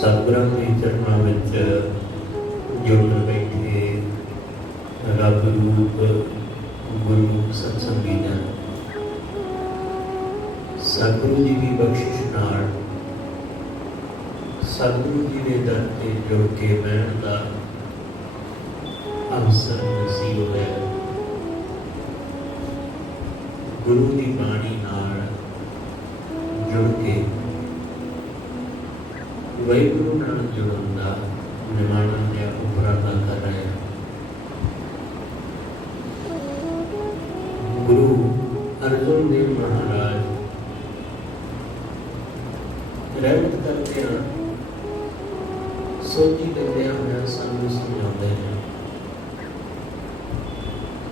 ਸਤਿਗੁਰਾਂ ਦੇ ਚਰਨਾਂ ਵਿੱਚ ਜੁੜ ਬੈਠੇ ਰੱਬ ਰੂਪ ਗੁਰੂ ਸਤਸੰਗੀ ਜਨ, ਸਤਿਗੁਰੂ ਜੀ ਦੀ ਬਖਸ਼ਿਸ਼ ਨਾਲ ਸਤਿਗੁਰੂ ਜੀ ਦੇ ਦਰ ਤੇ ਜੁੜ ਕੇ ਬਹਿਣ ਦਾ ਅਵਸਰ ਨਸੀਬ ਹੋਇਆ। ਗੁਰੂ ਦੀ ਬਾਣੀ ਨਾਲ ਜੁੜ ਕੇ ਵਾਹਿਗੁਰੂ ਨਾਲ ਜੁੜਨ ਦਾ ਨਿਮਾਣਾ ਜਿਹਾ ਉਪਰਾਲਾ ਕਰ ਰਹੇ ਹਾਂ। ਗੁਰੂ ਅਰਜਨ ਦੇਵ ਮਹਾਰਾਜ ਰਹਿਮਤ ਕਰਦੇ ਹਨ, ਸੋਝੀ ਦਿੰਦਿਆਂ ਹੋਇਆਂ ਸਾਨੂੰ ਸਮਝਾਉਂਦੇ ਨੇ।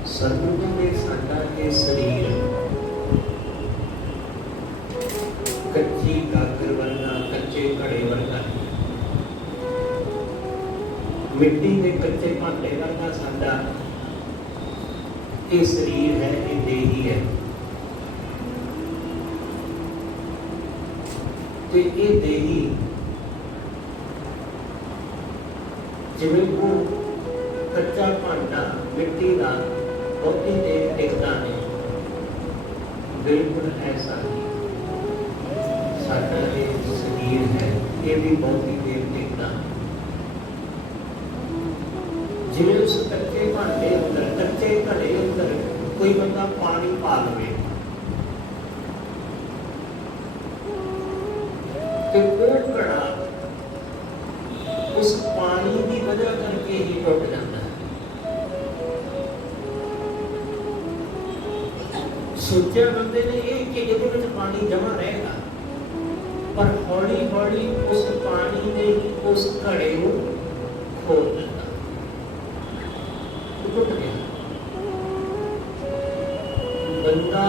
ਸਤਿਗੁਰੂ ਦੇ ਸਾਡਾ ਇਹ ਸਰੀਰ ਕੱਚੀ ਕਾਕਰ ਵਰਗਾ, ਕੱਚੇ ਘੜੇ ਵਰਗਾ, ਮਿੱਟੀ ਦੇ ਕੱਚੇ ਭਾਂਡੇ ਵਰਗਾ ਸਾਡਾ ਇਹ ਸਰੀਰ ਹੈ, ਇਹ ਦੇਹੀ ਹੈ। ਤੇ ਇਹ ਦੇਹੀ ਜਿਵੇਂ ਉਹ ਕੱਚਾ ਭਾਂਡਾ ਮਿੱਟੀ ਦਾ ਬਹੁਤੀ ਦੇਰ ਟਿਕਦਾ ਨਹੀਂ, ਬਿਲਕੁਲ ਐਸਾ ਹੀ ਸਾਡਾ ਇਹ ਸਰੀਰ ਹੈ, ਇਹ ਵੀ ਬਹੁਤੀ ਦੇਰ ਟਿਕਦਾ। ਜਿਵੇਂ ਉਸ ਕੱਚੇ ਭਾਂਡੇ ਅੰਦਰ, ਕੱਚੇ ਘੜੇ ਅੰਦਰ ਕੋਈ ਬੰਦਾ ਪਾਣੀ ਪਾ ਲਵੇ ਤੇ ਉਹ ਘੜਾ ਉਸ ਪਾਣੀ ਦੀ ਵਜ੍ਹਾ ਕਰਕੇ ਹੀ ਟੁੱਟ ਜਾਂਦਾ ਹੈ। ਸੋਚਿਆ ਬੰਦੇ ਨੇ ਇਹ ਕਿ ਇਹਦੇ ਵਿੱਚ ਪਾਣੀ ਜਮਾ ਰਹੇਗਾ, ਪਰ ਹੌਲੀ ਹੌਲੀ ਉਸ ਪਾਣੀ ਨੇ ਹੀ ਉਸ ਘੜੇ ਨੂੰ ਖੋਲ ਦਿੱਤਾ, ਟੁੱਟ ਗਿਆ। ਬੰਦਾ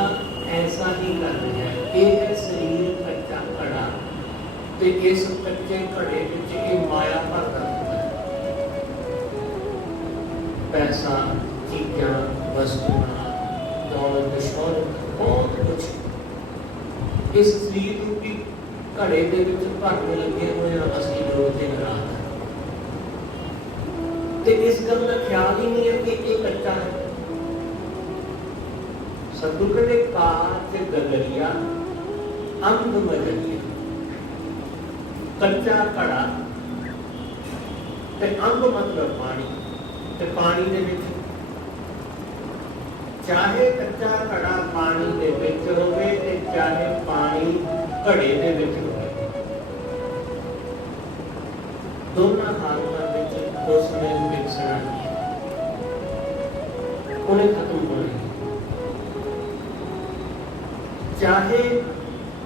ਐਸਾ ਹੀ ਕਰ ਰਿਹਾ ਹੈ। ਇਹ ਹੈ ਸਰੀਰ ਕੱਚਾ ਘੜਾ, ਤੇ ਇਸ ਕੱਚੇ ਘੜੇ ਵਿੱਚ ਇਹ ਮਾਇਆ ਭਰਦਾ ਹੁੰਦਾ ਹੈ। ਪੈਸਾ, ਚੀਜ਼ਾਂ, ਵਸਤੂਆਂ, ਦੌਲਤ, ਸ਼ੌਹਰਤ, ਬਹੁਤ ਕੁਛ ਇਸ ਸਰੀਰ ਰੂਪੀ ਘੜੇ ਦੇ ਵਿੱਚ ਭਰਨ ਲੱਗੇ ਹੋਏ ਹਾਂ ਅਸੀਂ ਰੋਜ਼ ਦਿਨ ਰਾਤ। ਤੇ ਇਸ ਗੱਲ ਦਾ ਖਿਆਲ ਹੀ ਨਹੀਂ ਹੈ ਕਿ ਇਹ ਕੱਚਾ ਹੈ। ਸਤਿਗੁਰੂ ਨੇ ਕਾਚ ਗਗਰੀਆ ਅੰਗ ਮਜਲੀਆ, ਕੱਚਾ ਘੜਾ ਤੇ ਅੰਗ ਮਤਲਬ ਪਾਣੀ, ਤੇ ਪਾਣੀ ਦੇ ਵਿੱਚ ਚਾਹੇ ਕੱਚਾ ਘੜਾ ਪਾਣੀ ਦੇ ਵਿੱਚ ਹੋਵੇ ਤੇ ਚਾਹੇ ਪਾਣੀ ਘੜੇ ਦੇ ਵਿੱਚ ਹੋਵੇ, ਦੋਨਾਂ ਹਾਲਤਾਂ ਵਿੱਚ ਉਸ ਨੇ ਵਿਕਸਣਾ ਨਹੀਂ, ਉਹਨੇ ਖਤਮ ਹੋਣਾ। ਚਾਹੇ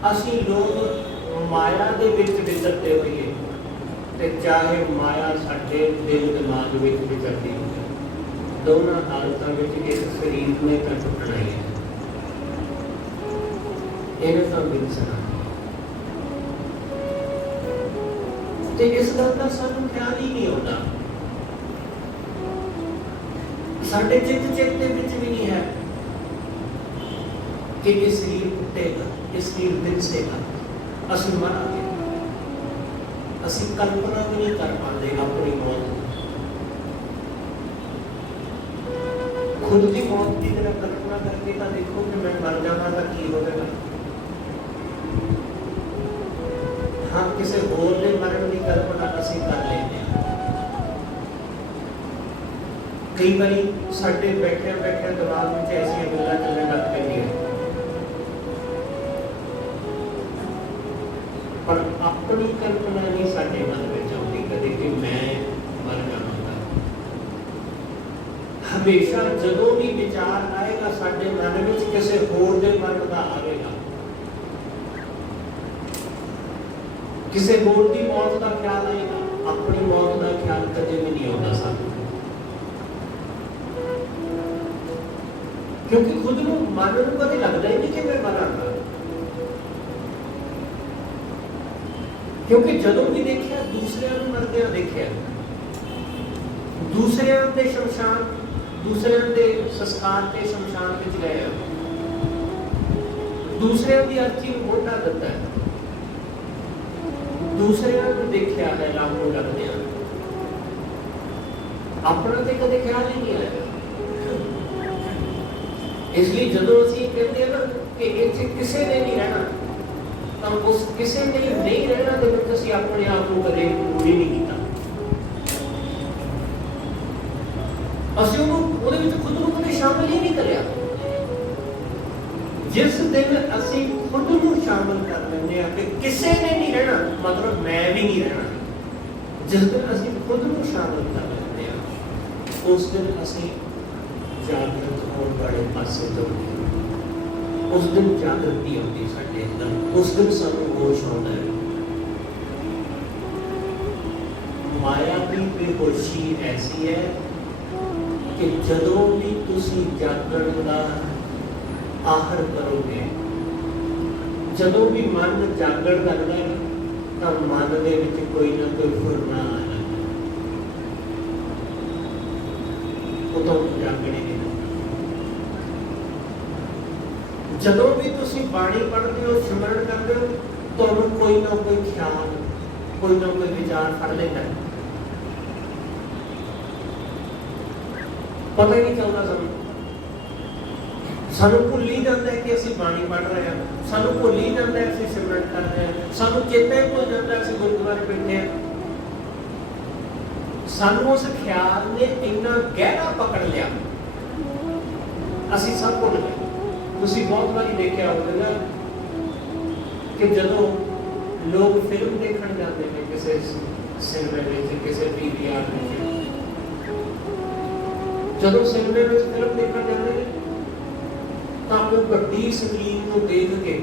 ਅਸੀਂ ਲੋਕ ਮਾਇਆ ਦੇ ਵਿੱਚ ਵਿਚਰਦੇ ਹੋਈਏ ਤੇ ਚਾਹੇ ਮਾਇਆ ਸਾਡੇ ਦਿਲ ਦਿਮਾਗ ਵਿੱਚ ਵਿਚਰਦੀ ਹੋਵੇ, ਦੋਨਾਂ ਹਾਲਤਾਂ ਵਿੱਚ ਇਸ ਸਰੀਰ ਨੇ ਤਾਂ ਟੁੱਟਣਾ ਹੀ ਹੈ। ਇਹਨੇ ਤਾਂ ਵਿਕਸਣਾ। ਤੇ ਇਸ ਗੱਲ ਦਾ ਸਾਨੂੰ ਖਿਆਲ ਹੀ ਨਹੀਂ ਆਉਂਦਾ, ਸਾਡੇ ਚਿੱਤ ਦੇ ਵਿੱਚ ਵੀ ਨਹੀਂ ਹੈ ਕਿ ਇਹ ਸਰੀਰ ਟੁੱਟੇਗਾ, ਇਹ ਸਰੀਰ ਵਿਕਸੇਗਾ, ਅਸੀਂ ਮਰਾਂਗੇ। ਅਸੀਂ ਕਲਪਨਾ ਵੀ ਨਹੀਂ ਕਰ ਪਾਉਂਦੇ ਆਪਣੀ ਮੌਤ, ਖੁਦ ਦੀ ਮੌਤ ਦੀ ਤਰ੍ਹਾਂ ਕਲਪਨਾ ਕਰਕੇ ਤਾਂ ਦੇਖੋ ਕਿ ਮੈਂ ਮਰ ਜਾਵਾਂ ਤਾਂ ਕੀ ਹੋਵੇਗਾ। ਹਾਂ, ਕਿਸੇ ਹੋਰ ਦੇ ਮਰਨ ਦੀ ਕਲਪਨਾ ਅਸੀਂ ਕਰ ਲੈਂਦੇ ਹਾਂ। ਕਈ ਵਾਰੀ ਸਾਡੇ ਬੈਠਿਆਂ ਬੈਠਿਆਂ ਦਿਮਾਗ ਵਿੱਚ ਐਸੀਆਂ ਗੱਲਾਂ ਚੱਲਣ ਲੱਗ ਪੈਂਦੀਆਂ, ਪਰ ਆਪਣੀ ਕਲਪਨਾ ਨਹੀਂ ਸਾਡੇ ਮਨ ਵਿੱਚ ਆਉਂਦੀ ਕਦੇ ਕਿ ਮੈਂ ਮਰ ਜਾਵਾਂਗਾ। ਹਮੇਸ਼ਾ ਜਦੋਂ ਵੀ ਵਿਚਾਰ ਆਏਗਾ ਸਾਡੇ ਮਨ ਵਿੱਚ ਕਿਸੇ ਹੋਰ ਦੇ ਮਰਨ ਦਾ ਆਵੇਗਾ, ਕਿਸੇ ਹੋਰ ਦੀ ਮੌਤ ਦਾ ਖਿਆਲ ਆਏਗਾ, ਆਪਣੀ ਮੌਤ ਦਾ ਖਿਆਲ ਕਦੇ ਵੀ ਨਹੀਂ ਆਉਂਦਾ ਸਾਨੂੰ, ਕਿਉਂਕਿ ਖੁਦ ਨੂੰ ਮਨ ਨੂੰ ਕਦੇ ਲੱਗਦਾ ਹੀ ਨਹੀਂ ਕਿ ਮੈਂ ਮਰਾਂਗਾ। ਕਿਉਂਕਿ ਜਦੋਂ ਵੀ ਦੇਖਿਆ ਦੂਸਰਿਆਂ ਨੂੰ ਮਰਦਿਆਂ ਦੇਖਿਆ, ਦੂਸਰਿਆਂ ਦੇ ਸ਼ਮਸ਼ਾਨ, ਦੂਸਰਿਆਂ ਦੇ ਸੰਸਕਾਰ ਤੇ ਸ਼ਮਸ਼ਾਨ ਵਿੱਚ ਗਏ, ਦੂਸਰਿਆਂ ਦੀ ਅਰਥੀ ਨੂੰ ਮੋਢਾ ਦਿੱਤਾ ਹੈ, ਦੂਸਰਿਆਂ ਨੂੰ ਦੇਖਿਆ ਹੈ ਰੱਬ ਨੂੰ ਲੱਗਦਿਆਂ, ਆਪਣਾ ਤੇ ਕਦੇ ਖਿਆਲ ਹੀ ਨਹੀਂ ਆਇਆ। ਇਸ ਲਈ ਜਦੋਂ ਅਸੀਂ ਕਹਿੰਦੇ ਹਾਂ ਨਾ ਕਿ ਇੱਥੇ ਕਿਸੇ ਨੇ ਨਹੀਂ ਰਹਿਣਾ, ਤਾਂ ਉਸ ਕਿਸੇ ਨੇ ਨਹੀਂ ਰਹਿਣਾ ਦੇ ਵਿੱਚ ਅਸੀਂ ਆਪਣੇ ਆਪ ਨੂੰ ਕਦੇ ਪੂਰੀ ਨਹੀਂ ਕੀਤਾ। ਅਸੀਂ ਉਹਦੇ ਵਿੱਚ ਖੁਦ ਨੂੰ ਕਦੇ ਸ਼ਾਮਲ ਹੀ ਨਹੀਂ ਕਰਿਆ। ਜਿਸ ਦਿਨ ਅਸੀਂ ਖੁਦ ਨੂੰ ਸ਼ਾਮਲ ਕਰ ਲੈਂਦੇ ਹਾਂ ਕਿ ਕਿਸੇ ਨੇ ਨਹੀਂ ਰਹਿਣਾ, ਮਤਲਬ ਮੈਂ ਵੀ ਨਹੀਂ ਰਹਿਣਾ, ਜਿਸ ਦਿਨ ਅਸੀਂ ਖੁਦ ਨੂੰ ਸ਼ਾਮਲ ਕਰ ਲੈਂਦੇ ਹਾਂ, ਉਸ ਦਿਨ ਅਸੀਂ ਜਾਗਰਤ ਹੋਣ ਵਾਲੇ ਪਾਸੇ ਤੁਰਦੇ ਹਾਂ। ਉਸ ਦਿਨ ਜਾਗਰਤੀ ਆਉਂਦੀ ਸਾਡੇ ਅੰਦਰ, ਉਸ ਦਿਨ ਸਾਨੂੰ ਹੋਸ਼ ਆਉਂਦਾ ਹੈ। ਮਾਇਆ ਦੀ ਬੇਹੋਸ਼ੀ ਐਸੀ ਹੈ ਕਿ ਜਦੋਂ ਵੀ ਤੁਸੀਂ ਜਾਗਣ ਦਾ ਆਹਰ ਕਰੋਗੇ, ਜਦੋਂ ਵੀ ਮਨ ਜਾਗਣ ਲੱਗਦਾ ਹੈ ਤਾਂ ਮਨ ਦੇ ਵਿੱਚ ਕੋਈ ਨਾ ਕੋਈ ਫੁਰਨਾ ਆ ਜਾਂਦਾ, ਉਦੋਂ ਜਾਗਣੇ ਨਹੀਂ। ਜਦੋਂ ਵੀ ਤੁਸੀਂ ਬਾਣੀ ਪੜ੍ਹਦੇ ਹੋ, ਸਿਮਰਨ ਕਰਦੇ ਹੋ, ਤੁਹਾਨੂੰ ਕੋਈ ਨਾ ਕੋਈ ਖਿਆਲ, ਕੋਈ ਨਾ ਕੋਈ ਵਿਚਾਰ ਫੜ ਲੈਂਦਾ ਹੈ, ਪਤਾ ਹੀ ਨਹੀਂ ਚੱਲਦਾ ਸਾਨੂੰ ਭੁੱਲ ਹੀ ਜਾਂਦਾ ਹੈ ਕਿ ਅਸੀਂ ਬਾਣੀ ਪੜ੍ਹ ਰਹੇ ਹਾਂ, ਸਾਨੂੰ ਭੁੱਲ ਹੀ ਜਾਂਦਾ ਹੈ ਅਸੀਂ ਸਿਮਰਨ ਕਰ ਰਹੇ ਹਾਂ, ਸਾਨੂੰ ਚੇਤਾ ਹੀ ਭੁੱਲ ਜਾਂਦਾ ਅਸੀਂ ਗੁਰਦੁਆਰੇ ਬੈਠੇ ਹਾਂ। ਸਾਨੂੰ ਉਸ ਖਿਆਲ ਨੇ ਇੰਨਾ ਗਹਿਰਾ ਪਕੜ ਲਿਆ, ਅਸੀਂ ਸਭ ਭੁੱਲ ਗਏ। ਤੁਸੀਂ ਬਹੁਤ ਵਾਰੀ ਦੇਖਿਆ ਹੋਵੇਗਾ ਕਿ ਜਦੋਂ ਲੋਕ ਫਿਲਮ ਦੇਖਣ ਜਾਂਦੇ ਨੇ ਕਿਸੇ ਸਿਨੇਮੇ ਵਿੱਚ, ਕਿਸੇ PVR ਵਿੱਚ, ਜਦੋਂ ਸਿਨੇਮੇ ਵਿੱਚ ਫਿਲਮ ਦੇਖਣ ਜਾਂਦੇ ਨੇ ਤਾਂ ਉਹ ਵੱਡੀ ਸਕਰੀਨ ਨੂੰ ਦੇਖ ਕੇ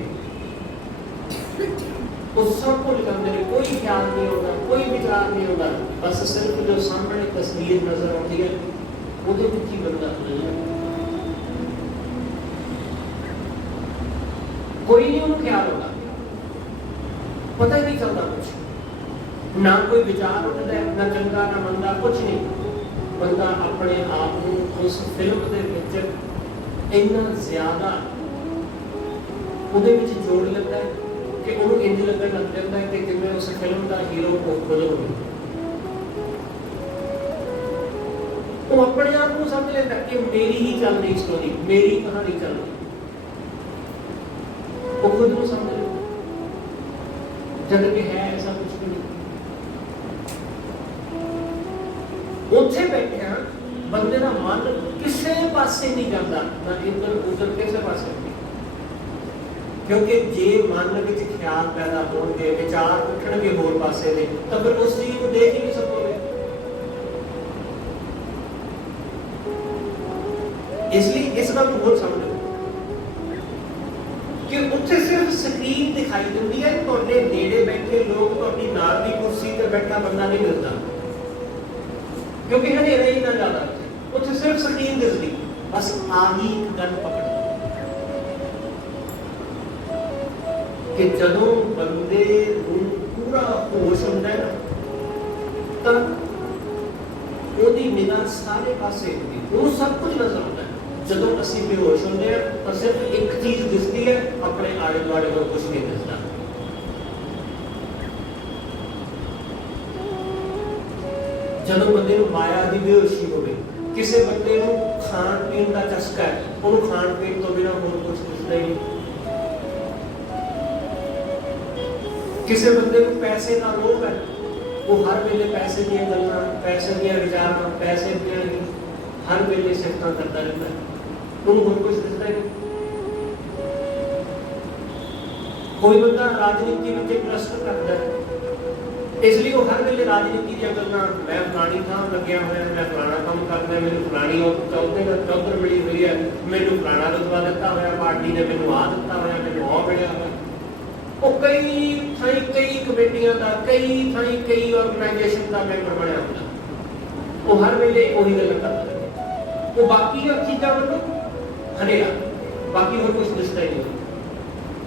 ਉਹ ਸਭ ਭੁੱਲ ਜਾਂਦੇ ਨੇ, ਕੋਈ ਖਿਆਲ ਨਹੀਂ ਆਉਂਦਾ, ਕੋਈ ਵਿਚਾਰ ਨਹੀਂ ਆਉਂਦਾ, ਬਸ ਸਿਰਫ ਜੋ ਸਾਹਮਣੇ ਤਸਵੀਰ ਨਜ਼ਰ ਆਉਂਦੀ ਹੈ ਉਹਦੇ ਵਿੱਚ ਹੀ ਬੰਦਾ ਖੁੱਲ ਜਾਂਦਾ। ਕੋਈ ਨਹੀਂ ਉਹਨੂੰ ਖਿਆਲ ਆਉਂਦਾ, ਪਤਾ ਹੀ ਨਹੀਂ ਚੱਲਦਾ ਕੁਛ, ਨਾ ਕੋਈ ਵਿਚਾਰ ਉੱਠਦਾ, ਨਾ ਚੰਗਾ ਨਾ ਮੰਦਾ, ਕੁਛ ਨਹੀਂ। ਬੰਦਾ ਆਪਣੇ ਆਪ ਨੂੰ ਉਸ ਫਿਲਮ ਦੇ ਵਿੱਚ ਇੰਨਾ ਜ਼ਿਆਦਾ ਉਹਦੇ ਵਿੱਚ ਜੋੜ ਲੈਂਦਾ ਹੈ ਕਿ ਉਹਨੂੰ ਇੰਝ ਲੱਗਣ ਲੱਗ ਜਾਂਦਾ ਹੈ ਕਿ ਜਿਵੇਂ ਉਸ ਫਿਲਮ ਦਾ ਹੀਰੋ ਉਹ ਖੁਦ ਹੋਵੇ। ਉਹ ਆਪਣੇ ਆਪ ਨੂੰ ਸਮਝ ਲੈਂਦਾ ਕਿ ਮੇਰੀ ਹੀ ਚੱਲ ਰਹੀ ਸਟੋਰੀ, ਮੇਰੀ ਕਹਾਣੀ ਚੱਲ ਰਹੀ, ਉਹ ਖੁਦ ਨੂੰ ਸਮਝ ਲੈਂਦਾ, ਜਦ ਕਿ ਹੈ ਐਸਾ ਕੁਛ ਵੀ ਨਹੀਂ। ਉੱਥੇ ਬੈਠਿਆ ਬੰਦੇ ਦਾ ਮਨ ਕਿਸੇ ਪਾਸੇ ਨਹੀਂ ਜਾਂਦਾ, ਨਾ ਇੱਧਰ ਉੱਧਰ ਕਿਸੇ ਪਾਸੇ ਨਹੀਂ, ਕਿਉਂਕਿ ਜੇ ਮਨ ਵਿੱਚ ਖਿਆਲ ਪੈਦਾ ਹੋਣਗੇ, ਵਿਚਾਰ ਉੱਠਣਗੇ ਹੋਰ ਪਾਸੇ ਦੇ, ਤਾਂ ਫਿਰ ਉਸ ਚੀਜ਼ ਨੂੰ ਦੇਖ ਹੀ ਨਹੀਂ ਸਕੋਗੇ। ਇਸ ਲਈ ਇਸ ਗੱਲ ਨੂੰ ਹੋਰ ਸਮਝੋ ਕਿ ਉੱਥੇ ਸਿਰਫ ਸਕਰੀਨ ਦਿਖਾਈ ਦਿੰਦੀ ਹੈ, ਤੁਹਾਡੇ ਨੇੜੇ ਬੈਠੇ ਲੋਕ, ਤੁਹਾਡੀ ਨਾਲ ਦੀ ਕੁਰਸੀ ਤੇ ਬੈਠਾ ਬੰਦਾ ਨਹੀਂ ਮਿਲਦਾ, ਕਿਉਂਕਿ ਹਨੇਰਾ ਹੀ ਨਾ ਜ਼ਿਆਦਾ, ਉੱਥੇ ਸਿਰਫ ਸਕਰੀਨ ਦਿਸਦੀ। ਬਸ ਆਹੀ ਇੱਕ ਗੱਲ ਪਕੜ ਕਿ ਜਦੋਂ ਬੰਦੇ ਨੂੰ ਪੂਰਾ ਹੋਸ਼ ਹੁੰਦਾ ਹੈ ਤਾਂ ਉਹਦੀ ਨਿਗਾਹ ਸਾਰੇ ਪਾਸੇ ਹੁੰਦੀ, ਉਹਨੂੰ ਸਭ ਕੁਝ ਨਜ਼ਰ ਆਉਂਦਾ ਹੈ। ਜਦੋਂ ਅਸੀਂ ਬੇਹੋਸ਼ ਹੁੰਦੇ ਹਾਂ ਤਾਂ ਸਿਰਫ ਇੱਕ ਚੀਜ਼ ਦਿਸਦੀ ਹੈ, ਆਪਣੇ ਆਲੇ ਦੁਆਲੇ ਨੂੰ ਕੁਝ ਨਹੀਂ ਦਿਸਦਾ। ਜਦੋਂ ਬੰਦੇ ਨੂੰ ਮਾਇਆ ਦੀ ਬੇਹੋਸ਼ੀ ਹੋਵੇ, ਕਿਸੇ ਬੰਦੇ ਨੂੰ ਖਾਣ ਪੀਣ ਦਾ ਚਸਕਾ ਹੈ, ਉਹਨੂੰ ਖਾਣ ਪੀਣ ਤੋਂ ਬਿਨਾਂ ਹੋਰ ਕੁਝ ਦਿਸਦਾ ਹੀ ਨਹੀਂ। ਕਿਸੇ ਬੰਦੇ ਨੂੰ ਪੈਸੇ ਦਾ ਲੋਭ ਹੈ, ਉਹ ਹਰ ਵੇਲੇ ਪੈਸੇ ਦੀਆਂ ਗੱਲਾਂ, ਪੈਸੇ ਦੀਆਂ ਵਿਚਾਰਾਂ, ਪੈਸੇ ਦੀਆਂ ਹਰ ਵੇਲੇ ਸਿਫਤਾਂ ਕਰਦਾ ਰਹਿੰਦਾ ਹੈ, ਉਹਨੂੰ ਹੋਰ ਕੁਝ ਦਿਸਦਾ ਹੀ ਨਹੀਂ। ਕੋਈ ਬੰਦਾ ਰਾਜਨੀਤੀ ਵਿੱਚ ਇੰਟਰਸਟ ਰੱਖਦਾ ਹੈ, ਇਸ ਲਈ ਉਹ ਹਰ ਵੇਲੇ ਰਾਜਨੀਤੀ ਦੀਆਂ ਗੱਲਾਂ, ਮੈਂ ਫਲਾਣੀ ਥਾਂ ਲੱਗਿਆ ਹੋਇਆ, ਮੈਂ ਫਲਾਣਾ ਕੰਮ ਕਰਦਾ, ਮੈਨੂੰ ਫਲਾਣੀ ਚੌਧਰ ਮਿਲੀ ਹੋਈ ਹੈ, ਮੈਨੂੰ ਫਲਾਣਾ ਰੁਤਬਾ ਦਿੱਤਾ ਹੋਇਆ, ਪਾਰਟੀ ਨੇ ਮੈਨੂੰ ਆਹ ਦਿੱਤਾ ਹੋਇਆ, ਮੈਨੂੰ ਉਹ ਮਿਲਿਆ ਹੋਇਆ। ਉਹ ਕਈ ਥਾਈਂ ਕਈ ਕਮੇਟੀਆਂ ਦਾ, ਕਈ ਥਾਈਂ ਕਈ ਆਰਗੇਨਾਈਜੇਸ਼ਨ ਦਾ ਮੈਂਬਰ ਬਣਿਆ ਹੁੰਦਾ, ਉਹ ਹਰ ਵੇਲੇ ਉਹੀ ਗੱਲਾਂ ਕਰਦਾ। ਉਹ ਬਾਕੀ ਚੀਜ਼ਾਂ ਵੱਲੋਂ ਹਨੇਰਾ, ਬਾਕੀ ਹੋਰ ਕੁਝ ਦਿਸਦਾ ਹੀ ਨਹੀਂ।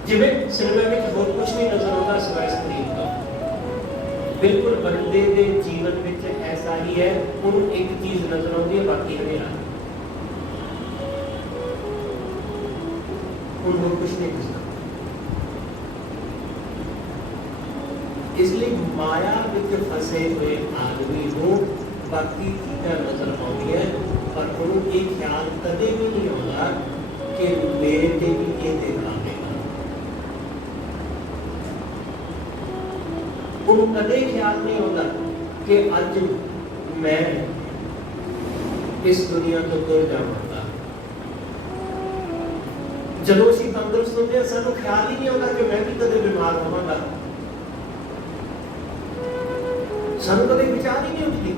ਜਿਵੇਂ ਸਿਨੇਮੇ ਵਿੱਚ ਹੋਰ ਕੁਝ ਨਹੀਂ ਨਜ਼ਰ ਆਉਂਦਾ ਸਿਵਾਏ ਸਕਰੀਨ ਤੋਂ, ਬਿਲਕੁਲ ਬੰਦੇ ਦੇ ਜੀਵਨ ਵਿੱਚ ਐਸਾ ਹੀ ਹੈ, ਉਹਨੂੰ ਇੱਕ ਚੀਜ਼ ਨਜ਼ਰ ਆਉਂਦੀ ਹੈ, ਬਾਕੀ ਹਨੇਰਾ, ਉਹਨੂੰ ਹੋਰ ਕੁਝ ਨਹੀਂ ਦਿਸਦਾ। इसलिए माया विच फसे हुए आदमी को बाकी चीज़ां नजर आउंदियां, पर उन्होंने ये ख्याल कदे भी नहीं आता कि मेरे ते भी ये देखावेगा। उन्होंने कदे ख्याल नहीं आता कि अज मैं इस दुनिया तो तुर जावांगा। जदों असीं तंदुरुस्त होंदे हां सानूं ख्याल ही नहीं आता कि मैं भी कदे बीमार होवांगा। सानूं कदे विचार ही नहीं उठदी,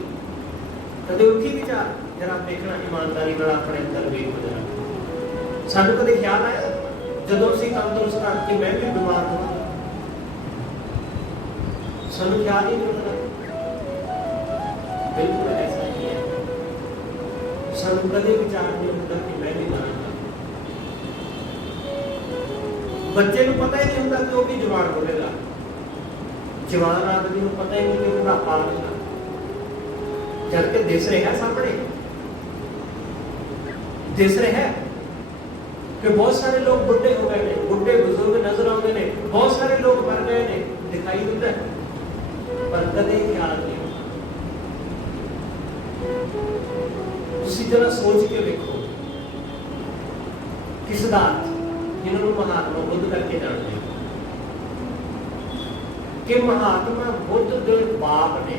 कदे उठी विचार जरा देखना ईमानदारी नाल अपने अंदर वेखो जरा। सानूं कदे ख्याल आया जदों असीं तंदुरुस्त हां कि मैं भी बीमार होवांगा? सानूं ख्याल ही नहीं उठदा। बिल्कुल ऐसा ही है, सानूं कदे विचार नहीं उठदा कि मैं भी मरांगा। बच्चे को पता ही नहीं होता कि वो भी जवान होगा, जवान आदमी को पता ही नहीं कि बुढ़ापा आएगा, जबकि दिस रहा है सामने, दिस रहा है कि बहुत सारे लोग बुढ़े हो गए हैं, बुढ़े बुजुर्ग नजर आते हैं, बहुत सारे लोग मर गए हैं, दिखाई देता है, पर कदे ख्याल नहीं होता। तुसीं जरा सोच के देखो कि सिद्धार्थ जिन्होंने महात्मा बुद्ध करके जानते हैं कि महात्मा बुद्ध के बाप ने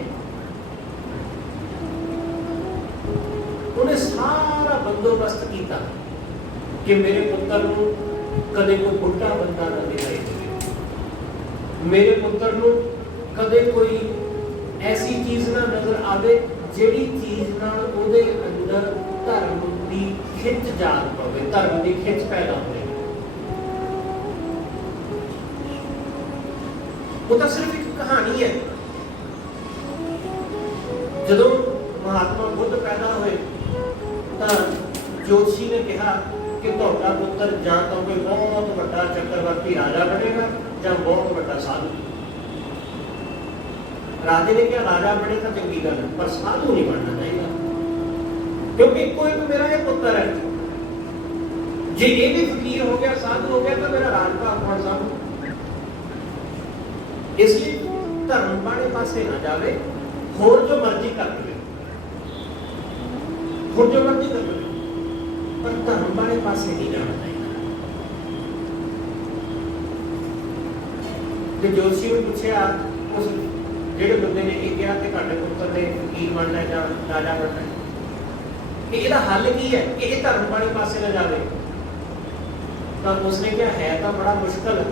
उन्हें सारा बंदोबस्त किया कि मेरे पुत्र को कदे कोई बुढ़ा बंदा ना दिखाई दे, मेरे पुत्र को कदे कोई ऐसी चीज ना नजर आवे जिहड़ी चीज नाल उहदे अंदर धर्म की खिंच जाग पवे, धर्म की खिंच पैदा होवे। वो तो सिर्फ एक कहानी है। जदों महात्मा बुद्ध पैदा हुए तो जोशी ने कहा कि तुहाडा पुत्र जां तो कोई बहुत बड़ा चक्रवर्ती राजा बनेगा जां बहुत बड़ा साधु। राजे ने कहा राजा बने तो चंगी गल है, पर साधु नहीं बनना चाहिए, क्योंकि इको एक मेरा ये पुत्र है, जे ये भी फकीर हो गया, साधु हो गया, तो मेरा राज का कौन साधु। इसलिए धर्म वाले पासे ना जावे, होर जो मर्जी कर ले, होर जो मर्जी कर ले, पर धर्म वाले पासे नहीं जाना चाहिए। तो जोशी ने पूछा उस जेड़े बंदे ने ये कहा कि तुहाडे पुत्र ने फकीर बनना है या राजा बनना है, कि इसदा हल की है कि ये धर्म वाले पासे ना जावे। तो उसने कहा है तो बड़ा मुश्किल है,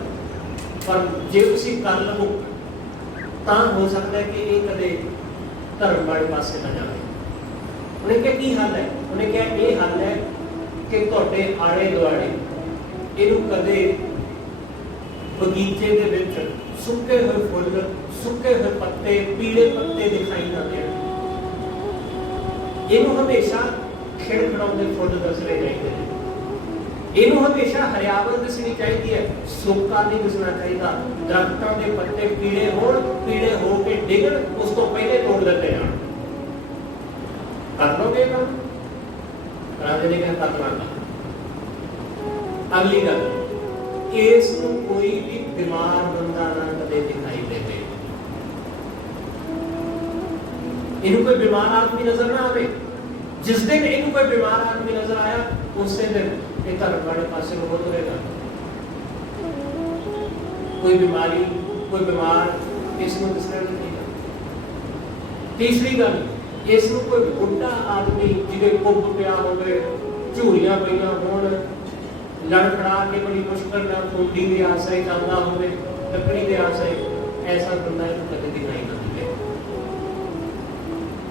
पर जे तुसीं कर लवो तां हो सकता है कि ये कदे धर्म वाले पासे ना जाए। उन्हें क्या की हल है? उन्हें क्या ये हल है कि तुहाडे आले दुआले इहनूं कदे बगीचे दे विच सुक्के हुए फुੱਲ, सुक्के हुए पत्ते, पीले पत्ते दिखाई ना देण। इहनूं हमेशा खिड़खड़ाउंदे फुੱਲ दसणे चाहीदे ने, इनू हमेशा हरियावल दिसनी चाहिए, सूखा नहीं दिसना चाहिए। दरख्तों के पत्ते पीले हो के डिगण उस तो पहले तोड़ देते हैं। कर लोगे काम? राजे ने कहा करना था। अगली गल, इस कोई भी बीमार बंदा ना कदे दिखाई देवे, इनू कोई बीमार आदमी नजर ना आवे। जिस दिन इनू कोई बीमार आदमी नजर आया उस दिन ये धर्म वाले पासे को बोल रहेगा। कोई बीमारी, कोई बीमार इसको दिसना नहीं। तीसरी गल, इसको कोई बुढ़ा आदमी जिहदे कुब पिया होवे, झूरियां पईयां होण, लड़खड़ा के बड़ी मुश्किल नाल खुंडी दे आसरे चलदा होवे, लकड़ी दे आसरे, ऐसा बंदा इहनूं कदे दिखाई ना देवे।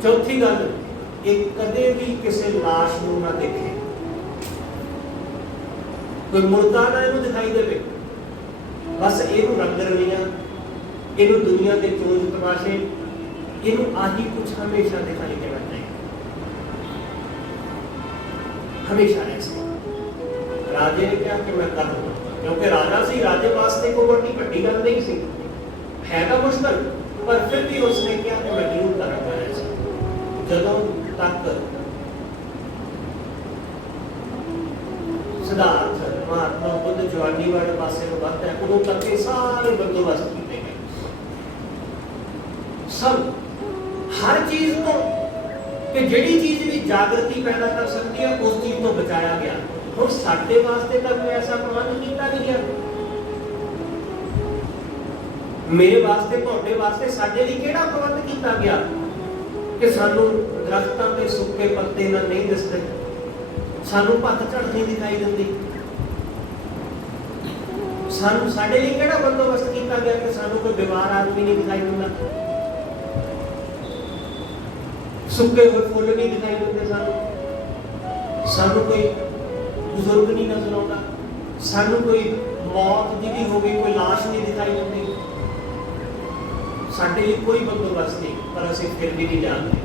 चौथी गल, एक कदे भी किसी लाश नूं ना देखे, कोई मुर्दा ना इहनूं दिखाई देवे। बस इहनूं रंग रलियां, इहनूं दुनिया के चोज तमाशे, इहनूं आही कुछ हमेशा दिखाई देना चाहिए, हमेशा ऐसे। राजे ने कहा कि मैं कर दूंगा, क्योंकि राजा सी, राजे वास्ते कोई बड़ी वड्डी गल नहीं सी, है ना मुश्किल, पर फिर भी उसने कहा कि मैं जरूर करूंगा ऐसा। जदों तक सिद्धार्थ महात्मा बुद्ध जवानी वाले पासे को बढ़ता है, उदों तक ये सारे बंदोबस्त किए गए। सब हर चीज तो कि जिहड़ी चीज भी जागृति पैदा कर सकती है उस चीज तो बचाया गया। हुण साडे वास्ते तो कोई ऐसा प्रबंध किया नहीं गया। मेरे वास्ते तुहाडे वास्ते साडे लई किहड़ा प्रबंध किया गया कि सानू दरख्तां ते सुक्के पत्ते ना नहीं दिसदे, सानू पतझड़ नहीं दिखाई दिंदी। सानू साडे लई किहड़ा बंदोबस्त किया गया कि सानू कोई बीमार आदमी नहीं दिखाई दिंदा, सुक्के हुए फुल नहीं दिखाई दिंदे, सानू कोई बुजुर्ग नहीं नजर आता, सानू कोई मौत जिहदी हो गई कोई लाश नहीं दिखाई दिंदी। साडे लिए कोई बंदोबस्त नहीं, पर असीं फिर भी नहीं जानते।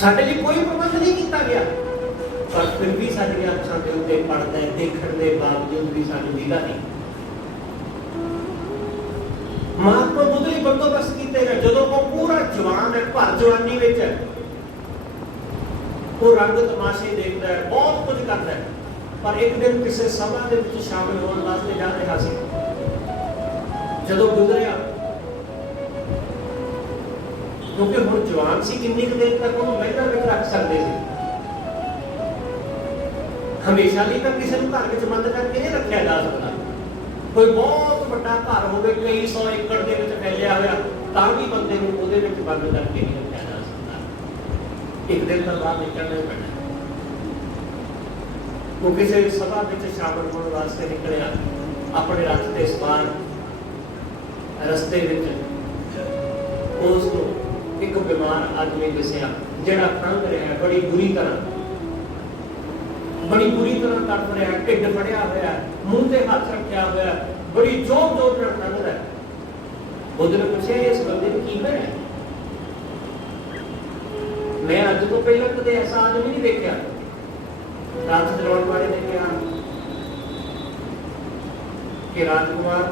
साडे लिए कोई प्रबंध नहीं किया गया, पर फिर भी साडी अखां दे उत्ते पड़दा है, देखण दे बावजूद भी सानू दिखदा नहीं। महात्मा बुद्ध ने बंदोबस्त किए गए। जदों वो पूरा जवान है, भर जवानी विच है, वो रंग तमाशे देखता है, बहुत कुछ करता है, पर एक दिन किसी सभा के विच शामिल होने वास्ते जा रहा सी। जदों गुजरिया, क्योंकि हुण जवान सी, कितनी देर तक उन्होंने महिला में रख सकते थे। हमेशा लिए तो किसी को घर में बंद करके नहीं रखा जा सकता। कोई बहुत बड़ा घर हो, कई 100 एकड़ के फैलिया हुआ, तां भी बंदे को उहदे विच बंद करके नहीं रखा जा सकता। एक दिन तक बाहर निकलना ही पैना। वो किसी सभा में शामिल होने वास्ते निकलिया, अपने रथ के सवार रस्ते उसको एक बीमार आदमी दिसिया, जिहड़ा खंघ रहा है बड़ी बुरी तरह तड़प रहा है, ढिड फड़िया हुआ, मुंह से हाथ रखा हुआ, बड़ी जोर जोर से खंघ रहा है। बुद्ध ने पूछा, इस बंदे को की है? मैं अज तो पहले कदे ऐसा आदमी नहीं देखा। रथ चलाने वाले ने कहा कि राजकुमार,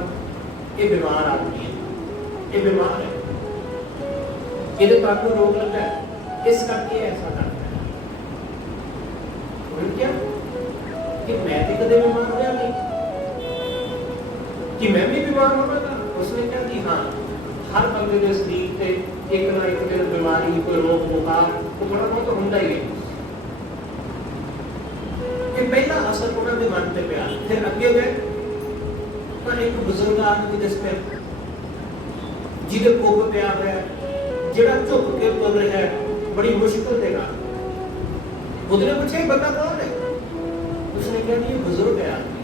ये बीमार आदमी है, ये बीमार है, ये ताकू रोग लगा है, इस करके ऐसा करता है। क्या कि मैं भी कदे बीमार होया नहीं, कि मैं भी बीमार होना था? उसने क्या कि हाँ, हर बंदे के शरीर से एक ना एक दिन बीमारी, कोई रोग बुखार तो थोड़ा बहुत होता ही है। कि पहला असर उन्होंने मन पे पिया, फिर अगे गए तो एक बुजुर्ग आदमी जिस पे जिहदे कोप पिया हुआ है, जिहड़ा झुक के तुर रहा है बड़ी मुश्किल के नाल। बुद्ध ने पूछा, बंदा कौन है? उसने कहा ये बुजुर्ग है आदमी।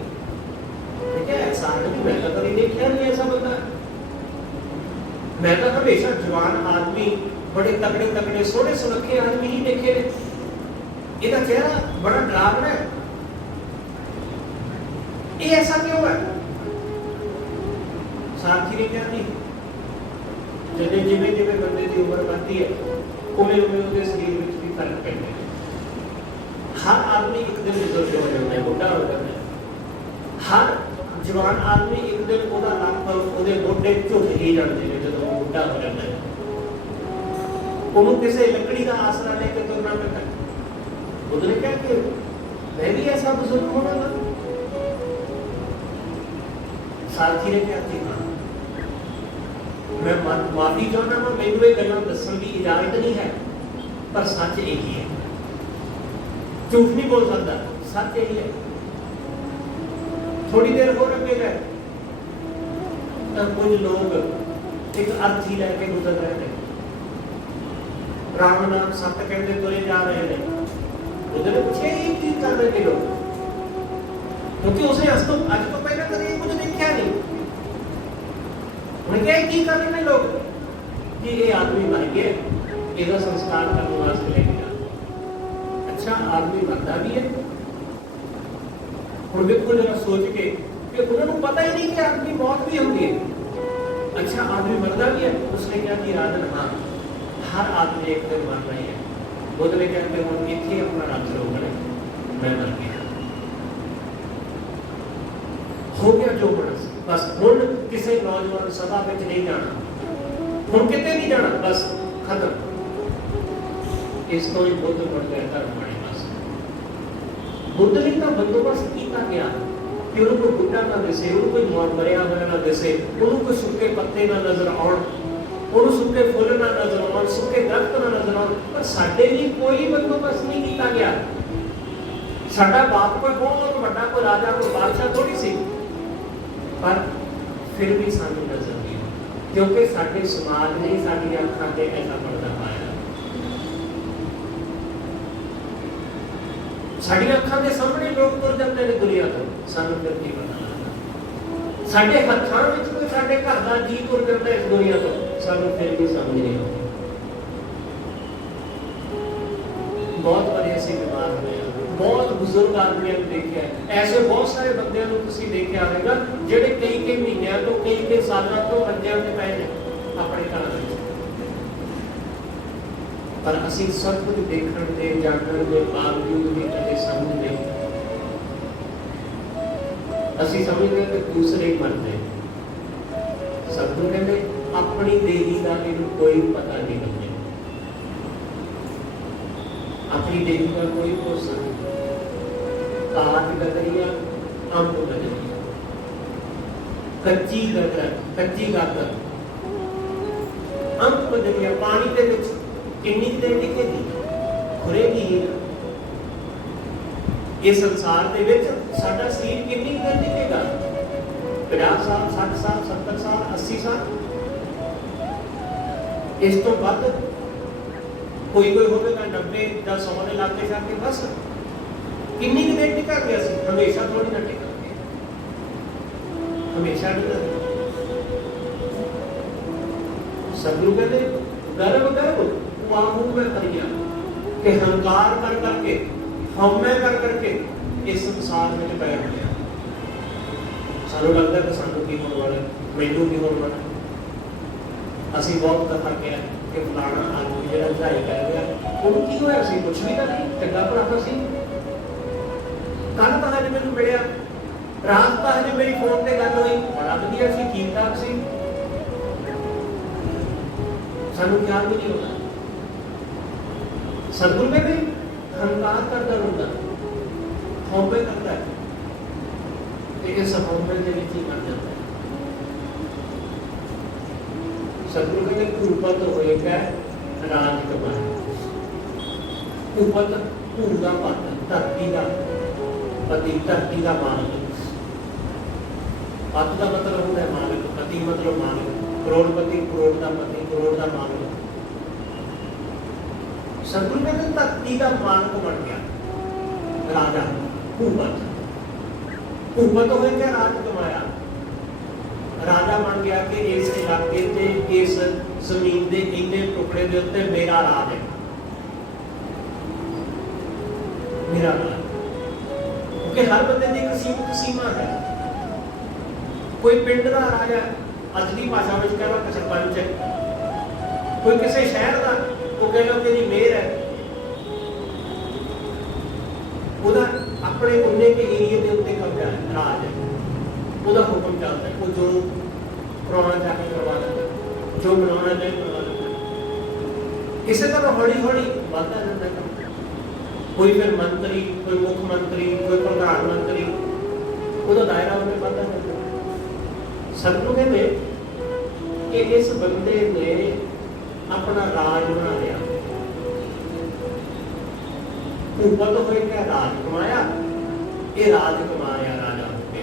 क्या ऐसा आदमी मैं तो कभी देखा नहीं, ऐसा बंदा। मैं तो हमेशा जवान आदमी, बड़े तगड़े तगड़े सोहने सुनखे आदमी ही देखे ने। इसका चेहरा बड़ा डरावना है, ये ऐसा क्यों है? साथी ने क्या नहीं, जदे जिवें जिवें बंदे की उम्र बढ़ती है, उवें उवें उसके शरीर में भी फर्क पैंदा है। हर आदमी एक दिन बुजुर्ग हो जाता है, बुढ़ा हो जाता है। हर जवान आदमी एक दिन ਉਹਦਾ ਲੱਕ ਉਹਦੇ ਮੋਢੇ ਝੁਕ ਹੀ ਜਾਂਦੇ ਨੇ ਜਦੋਂ ਉਹ ਬੁੱਢਾ ਹੋ ਜਾਂਦਾ ਹੈ। ਉਹਨੂੰ ਕਿਸੇ ਲੱਕੜੀ ਦਾ ਆਸਰਾ ਲੈ ਕੇ ਤੁਰਨਾ ਪੈਂਦਾ ਹੈ। ਉਹਨੇ ਕਿਹਾ ਕਿ मैं भी ऐसा बुजुर्ग होना था। साथी ने क्या कहा, मैं माफी चाहना वा, मैनू ये गल्लां दस्सण दी इजाजत नहीं है, पर सच एक ही है, झूठ नहीं बोल सकता, सच यही है। थोड़ी देर हो अगे गए तो कुछ लोग एक अर्थी लैके गुजर रहे थे, राम नाम सत कहते तुरे जा रहे हैं। उधर पूछे ये की कर रहे लोग, क्योंकि उसे आज तो पहले कभी कुछ देखा नहीं। उन्हें क्या की कर रहे लोग कि ये आदमी मर गया, इसका संस्कार करने वास्ते ले गया। अच्छा आदमी मरता भी है। और देखो जरा सोच के कि उन्होंने पता ही नहीं कि आदमी मौत भी होगी। अच्छा आदमी मरता भी है। उसने क्या किया, राजन हाँ हर आदमी एक दिन मर रही है। बोले कहते हम इतने अपना रथ रोकने, मैं मर गया, हो गया जो बना। बस हुण किसी नौजवान सभा में नहीं जाना, हुण कितने नहीं जाना, बस खत्म। इसको ही बुद्ध बन गया धर्म बने। बस बुद्ध ने तो बंदोबस्त किया गया कि उन्होंने कोई बुढ़ा ना दिसे, उन्होंने कोई मरिया हुआ ना दिसे, उन्होंने कोई सुके पत्ते ना नजर आउण, उन्होंने सुके फुल ना नजर आउण, सुके दरख्त ना नजर आउण, पर साडे लिए कोई बंदोबस्त नहीं किया गया। साडा बाप कोई बहुत बड़ा कोई राजा कोई बादशाह थोड़ी सी, पर फिर भी सानू नजर नहीं, क्योंकि साडे समाज ने साडी अखां ते ऐसा पर्दा पाया। साडी अखां दे सामने लोग तुर जाते हैं दुनिया तो, सानू फिर नहीं पता लगता। साडे हत्थां विच कोई साडे घर दा जी तुर जाता है इस दुनिया तो, सानू फिर भी समझ नहीं आती। बहुत बार ऐसे बीमार हुए, बहुत बुजुर्ग आदमियों को देखा है, ऐसे बहुत सारे बंदियां को तुसीं देखा होगा जिहड़े कई महीनों तो कई सालों तो मंजियां ते पए ने अपने घर विच। पर असीं सब कुछ देखण दे जानण दे बावजूद भी कदे समझदे, असीं समझदे कि दूसरे ही मरदे। सतगुरु कहंदे अपनी देही का इहनूं कोई पता नहीं लगदा, अपनी देही का कोई भरोसा नहीं। काट गगरिया अंब गगरिया, कच्ची गगर कच्ची गागर अंब गगरिया, पानी के विच किन्नी देर टिकेगी, खुरेगी ही। ये संसार के विच साडा शरीर किन्नी देर टिकेगा? 50 साल, 60 साल, 70 साल, 80 साल, इस तो वध कोई होगा 90 या 100 के लागे जाके, बस किन्नी देर टिका गया सी? हमेशा थोड़ी ना टिका, हमेशा नहीं। सतगुरु कहते गर्व गर्व मुंह में करिया कि हंकार कर करके, हमें कर करके इस संसार में बैठ गया। सानू लगता कि सानू की होने वाला, मैनू की होने वाला। असीं बहुत कथा किया कि फलाना आदमी जिहड़ा चढ़ाई कर गया, उन्होंने की होया सी? कुछ भी तो नहीं, चंगा भला सी। कल तो हजे मैनू मिलिया, रात तो हजे मेरी फोन से गल हुई, बड़ा वधिया सी, ठीक ठाक सी। सानू ख्याल भी नहीं होता। सतगुरु कहते हंकार करता रहता, हौबे करता है, इस हौबे के विच ही मर जाता है। सतगुरु कहते कुपत होएगा राज कमाए। कुपत भू का पत, धरती का पति, धरती का मालिक। पत का मतलब होता है मालिक, पति मतलब मालिक, करोड़पति करोड़ का पति, करोड़ का मालिक। सतगुरु कहते धरती का मालिक बन गया राजा, भूपत। भूपत हो गया, राज कमाया, राजा बन गया कि इस इलाके से, इस जमीन के इन्ने टुकड़े के उत्ते मेरा राज है, मेरा राज। क्योंकि हर बंदे की एक सीमित सीमा है। कोई पिंड का राजा अज की भाषा में कह लो कि सरपंच है, कोई किसी शहर का वो कह लो कि जी मेयर है, ਉਹਦਾ ਆਪਣੇ उन्ने के एरिए के उत्ते कब्जा है, राज है, ਉਹਦਾ हुक्म चलता है, वो जो करवाना चाहे करवा लेता, जो बनाना चाहे बना लेता। इसी तरह हौली हौली बढ़ता जाता है। कोई फिर मंत्री, कोई मुख्यमंत्री, कोई प्रधानमंत्री, ਉਹਦਾ दायरा उन्हें बढ़ता जाता है। सतगुरु कहते कि इस बंदे ने अपना राज बना लिया, ऊपर तो कोई क्या राज कमाया, ये राज कमाया राजा होके,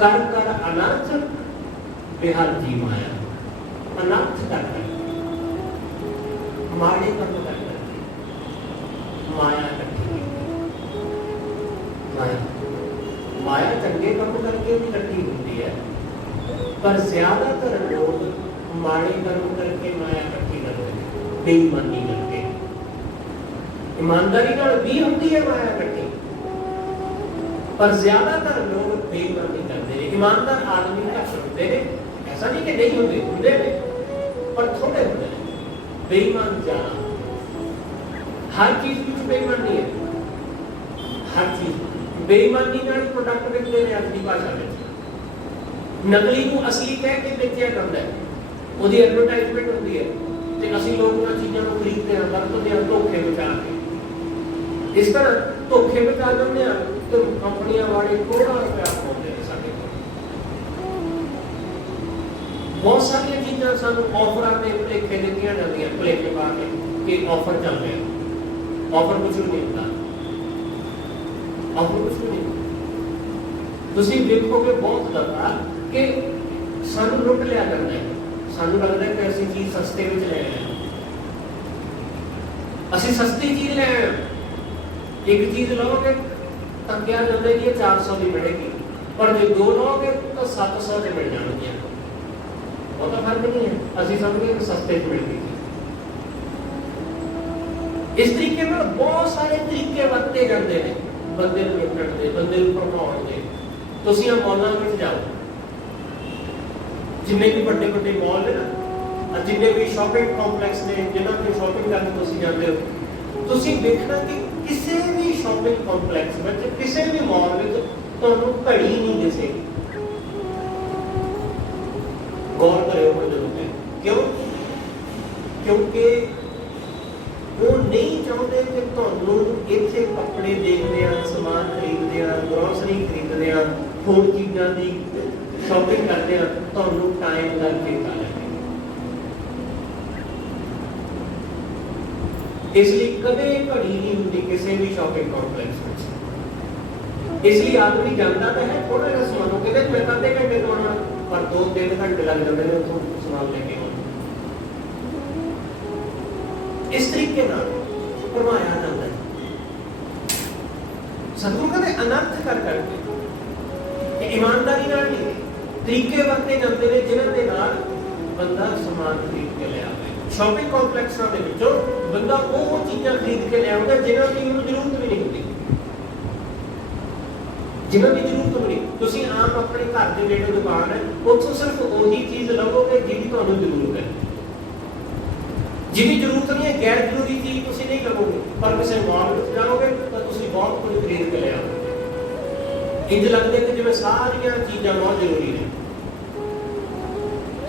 कर कर अनर्थ बिहार जी माया। अनर्थ कर कर, माड़े कर्म कर करके माया इकट्ठी, माया माया चंगे कर्म करके भी इकट्ठी होती है, पर ज्यादातर लोग माड़े कर्म करके माया इकट्ठी करते हैं, बेईमानी करके। ईमानदारी भी होती है माया इकट्ठी, पर ज्यादातर लोग बेईमानी करते हैं। ईमानदार आदमी का सुनते हैं, ऐसा नहीं कि नहीं होते, होंगे पर थोड़े होते हैं। बेईमान ज्यादा, हर चीज में बेईमानी है, हर चीज बेईमानी प्रोडक्ट बेचते हैं। अपनी भाषा में नकली को असली कह के बेचा करता है, वो एडवरटाइजमेंट होती है, तो असली लोग उन्होंने चीजों को खरीदते हैं, वरतते हैं, धोखे बचा के। इस तरह धोखे बचा देते हैं, ਤੇ ਕੰਪਨੀਆਂ ਵਾਲੇ ਕਰੋੜਾਂ ਰੁਪਇਆ ਪਾਉਂਦੇ ਨੇ ਸਾਡੇ ਕੋਲ। ਬਹੁਤ ਸਾਰੀਆਂ ਚੀਜ਼ਾਂ ਸਾਨੂੰ ਆਫਰਾਂ ਦੇ ਭੁਲੇਖੇ ਦਿੱਤੀਆਂ ਜਾਂਦੀਆਂ, ਭੁਲੇਖੇ ਪਾ ਕੇ ਕਿ ਆਫਰ ਚੱਲ ਰਿਹਾ। ਆਫਰ ਕੁਝ ਨਹੀਂ ਹੁੰਦਾ, ਆਫਰ ਕੁਝ ਨਹੀਂ। ਤੁਸੀਂ ਦੇਖੋਗੇ ਬਹੁਤ ਦਫਾ ਕਿ ਸਾਨੂੰ ਲੁੱਟ ਲਿਆ ਜਾਂਦਾ ਹੈ। ਸਾਨੂੰ ਲੱਗਦਾ ਹੈ ਕਿ ਅਸੀਂ ਚੀਜ਼ ਸਸਤੇ ਵਿੱਚ ਲੈ ਆਏ, ਅਸੀਂ ਸਸਤੀ ਚੀਜ਼ ਲੈ ਆਏ। ਇੱਕ ਚੀਜ਼ ਲਓਗੇ ਤਾਂ ਕਿਹਾ ਜਾਂਦਾ ਕਿ ਇਹ 400 ਦੀ ਮਿਲੇਗੀ, ਪਰ ਜੇ ਦੋ ਲਓਗੇ ਤਾਂ 700 ਦੀ ਮਿਲ ਜਾਣਗੀਆਂ। ਉਹ ਤਾਂ ਫਰਕ ਨਹੀਂ ਹੈ, ਅਸੀਂ ਸਮਝਦੇ ਕਿ ਸਸਤੇ 'ਚ ਮਿਲਦੀ। ਇਸ ਤਰੀਕੇ ਨਾਲ ਬਹੁਤ ਸਾਰੇ ਤਰੀਕੇ ਵਰਤੇ ਜਾਂਦੇ ਨੇ ਬੰਦੇ ਨੂੰ ਲੁੱਟਣ ਦੇ, ਬੰਦੇ ਨੂੰ ਭਰਮਾਉਣ ਦੇ। ਤੁਸੀਂ ਆ ਮੌਲਾਂ ਵਿੱਚ ਜਾਓ, ਜਿੰਨੇ ਵੀ ਵੱਡੇ ਵੱਡੇ ਮੌਲ ਨੇ ਨਾ, ਜਿੰਨੇ ਵੀ ਸ਼ਾਪਿੰਗ ਕੰਪਲੈਕਸ ਨੇ, ਜਿਨ੍ਹਾਂ ਤੇ ਸ਼ਾਪਿੰਗ ਕਰਨ ਤੁਸੀਂ ਜਾਂਦੇ ਹੋ, ਤੁਸੀਂ ਦੇਖਣਾ ਕਿ ਕਿਸੇ ਵੀ ਸ਼ਾਪਿੰਗ ਕੰਪਲੈਕਸ ਵਿੱਚ, ਕਿਸੇ ਵੀ ਮਾਲ ਵਿੱਚ ਤੁਹਾਨੂੰ ਘੜੀ ਨਹੀਂ ਦਿਸੇਗੀ। ਗੌਰ ਕਰਿਓ ਹੁਣ ਜਦੋਂ ਤੇ ਕਿਉਂ? ਕਿਉਂਕਿ ਉਹ ਨਹੀਂ ਚਾਹੁੰਦੇ ਕਿ ਤੁਹਾਨੂੰ ਇੱਥੇ ਕੱਪੜੇ ਦੇਖਦੇ ਆ, ਸਮਾਨ ਖਰੀਦਦੇ ਆ, ਗਰੋਸਰੀ ਖਰੀਦਦੇ ਆ, ਹੋਰ ਚੀਜ਼ਾਂ ਦੀ ਸ਼ਾਪਿੰਗ ਕਰਦੇ ਆ, ਤੁਹਾਨੂੰ ਟਾਈਮ ਦਾ ਚੇਤਾ ਲੱਗੇ। ਇਸ ਲਈ ਕਦੇ ਘੜੀ ਨਹੀਂ ਹੁੰਦੀ ਕਿਸੇ ਵੀ ਸ਼ਾਪਿੰਗ ਕੰਪਲੈਕਸ ਵਿੱਚ। ਇਸ ਲਈ ਆਦਮੀ ਜਾਂਦਾ ਤਾਂ ਹੈ ਥੋੜਾ ਜਿਹਾ ਸਮਾਨ, ਉਹ ਕਹਿੰਦੇ ਮੈਂ ਅੱਧੇ ਘੰਟੇ ਤੋਂ ਆਉਣਾ, ਪਰ 2-3 ਘੰਟੇ ਲੱਗ ਜਾਂਦੇ ਨੇ ਉੱਥੋਂ ਸਮਾਨ ਲੈ ਕੇ ਆਉਣ। ਇਸ ਤਰੀਕੇ ਨਾਲ ਭਰਮਾਇਆ ਜਾਂਦਾ ਹੈ। ਸਤਿਗੁਰੂ ਕਹਿੰਦੇ ਅਨਰਥ ਕਰ ਕਰਕੇ, ਇਹ ਇਮਾਨਦਾਰੀ ਨਾਲ ਨਹੀਂ, ਤਰੀਕੇ ਵਰਤੇ ਜਾਂਦੇ ਨੇ ਜਿਨ੍ਹਾਂ ਦੇ ਨਾਲ ਬੰਦਾ ਸਮਾਨ ਖਰੀਦ ਕੇ ਲੈ ਆਵੇ। ਸ਼ਾਪਿੰਗ ਕੰਪਲੈਕਸਾਂ ਦੇ ਵਿੱਚੋਂ ਬੰਦਾ ਉਹ ਚੀਜ਼ਾਂ ਖਰੀਦ ਕੇ ਲੈ ਆਉਂਦਾ ਜਿਹਨਾਂ ਦੀ ਉਹਨੂੰ ਜ਼ਰੂਰਤ ਵੀ ਨਹੀਂ ਹੁੰਦੀ, ਜਿਹਨਾਂ ਦੀ ਜ਼ਰੂਰਤ ਨਹੀਂ। ਤੁਸੀਂ ਆਮ ਆਪਣੇ ਘਰ ਦੇ ਨੇੜੇ ਦੁਕਾਨ ਹੈ, ਉੱਥੋਂ ਸਿਰਫ ਉਹੀ ਚੀਜ਼ ਲਵੋਗੇ ਜਿਹਦੀ ਤੁਹਾਨੂੰ ਜ਼ਰੂਰਤ ਹੈ। ਜਿਹਦੀ ਜ਼ਰੂਰਤ ਨਹੀਂ ਹੈ, ਗੈਰ ਜ਼ਰੂਰੀ ਚੀਜ਼ ਤੁਸੀਂ ਨਹੀਂ ਲਵੋਗੇ। ਪਰ ਕਿਸੇ ਮਾਲ ਵਿੱਚ ਜਾਓਗੇ ਤਾਂ ਤੁਸੀਂ ਬਹੁਤ ਕੁਝ ਖਰੀਦ ਕੇ ਲੈ ਆਓਗੇ। ਇੰਝ ਲੱਗਦਾ ਕਿ ਜਿਵੇਂ ਸਾਰੀਆਂ ਚੀਜ਼ਾਂ ਬਹੁਤ ਜ਼ਰੂਰੀ ਨੇ।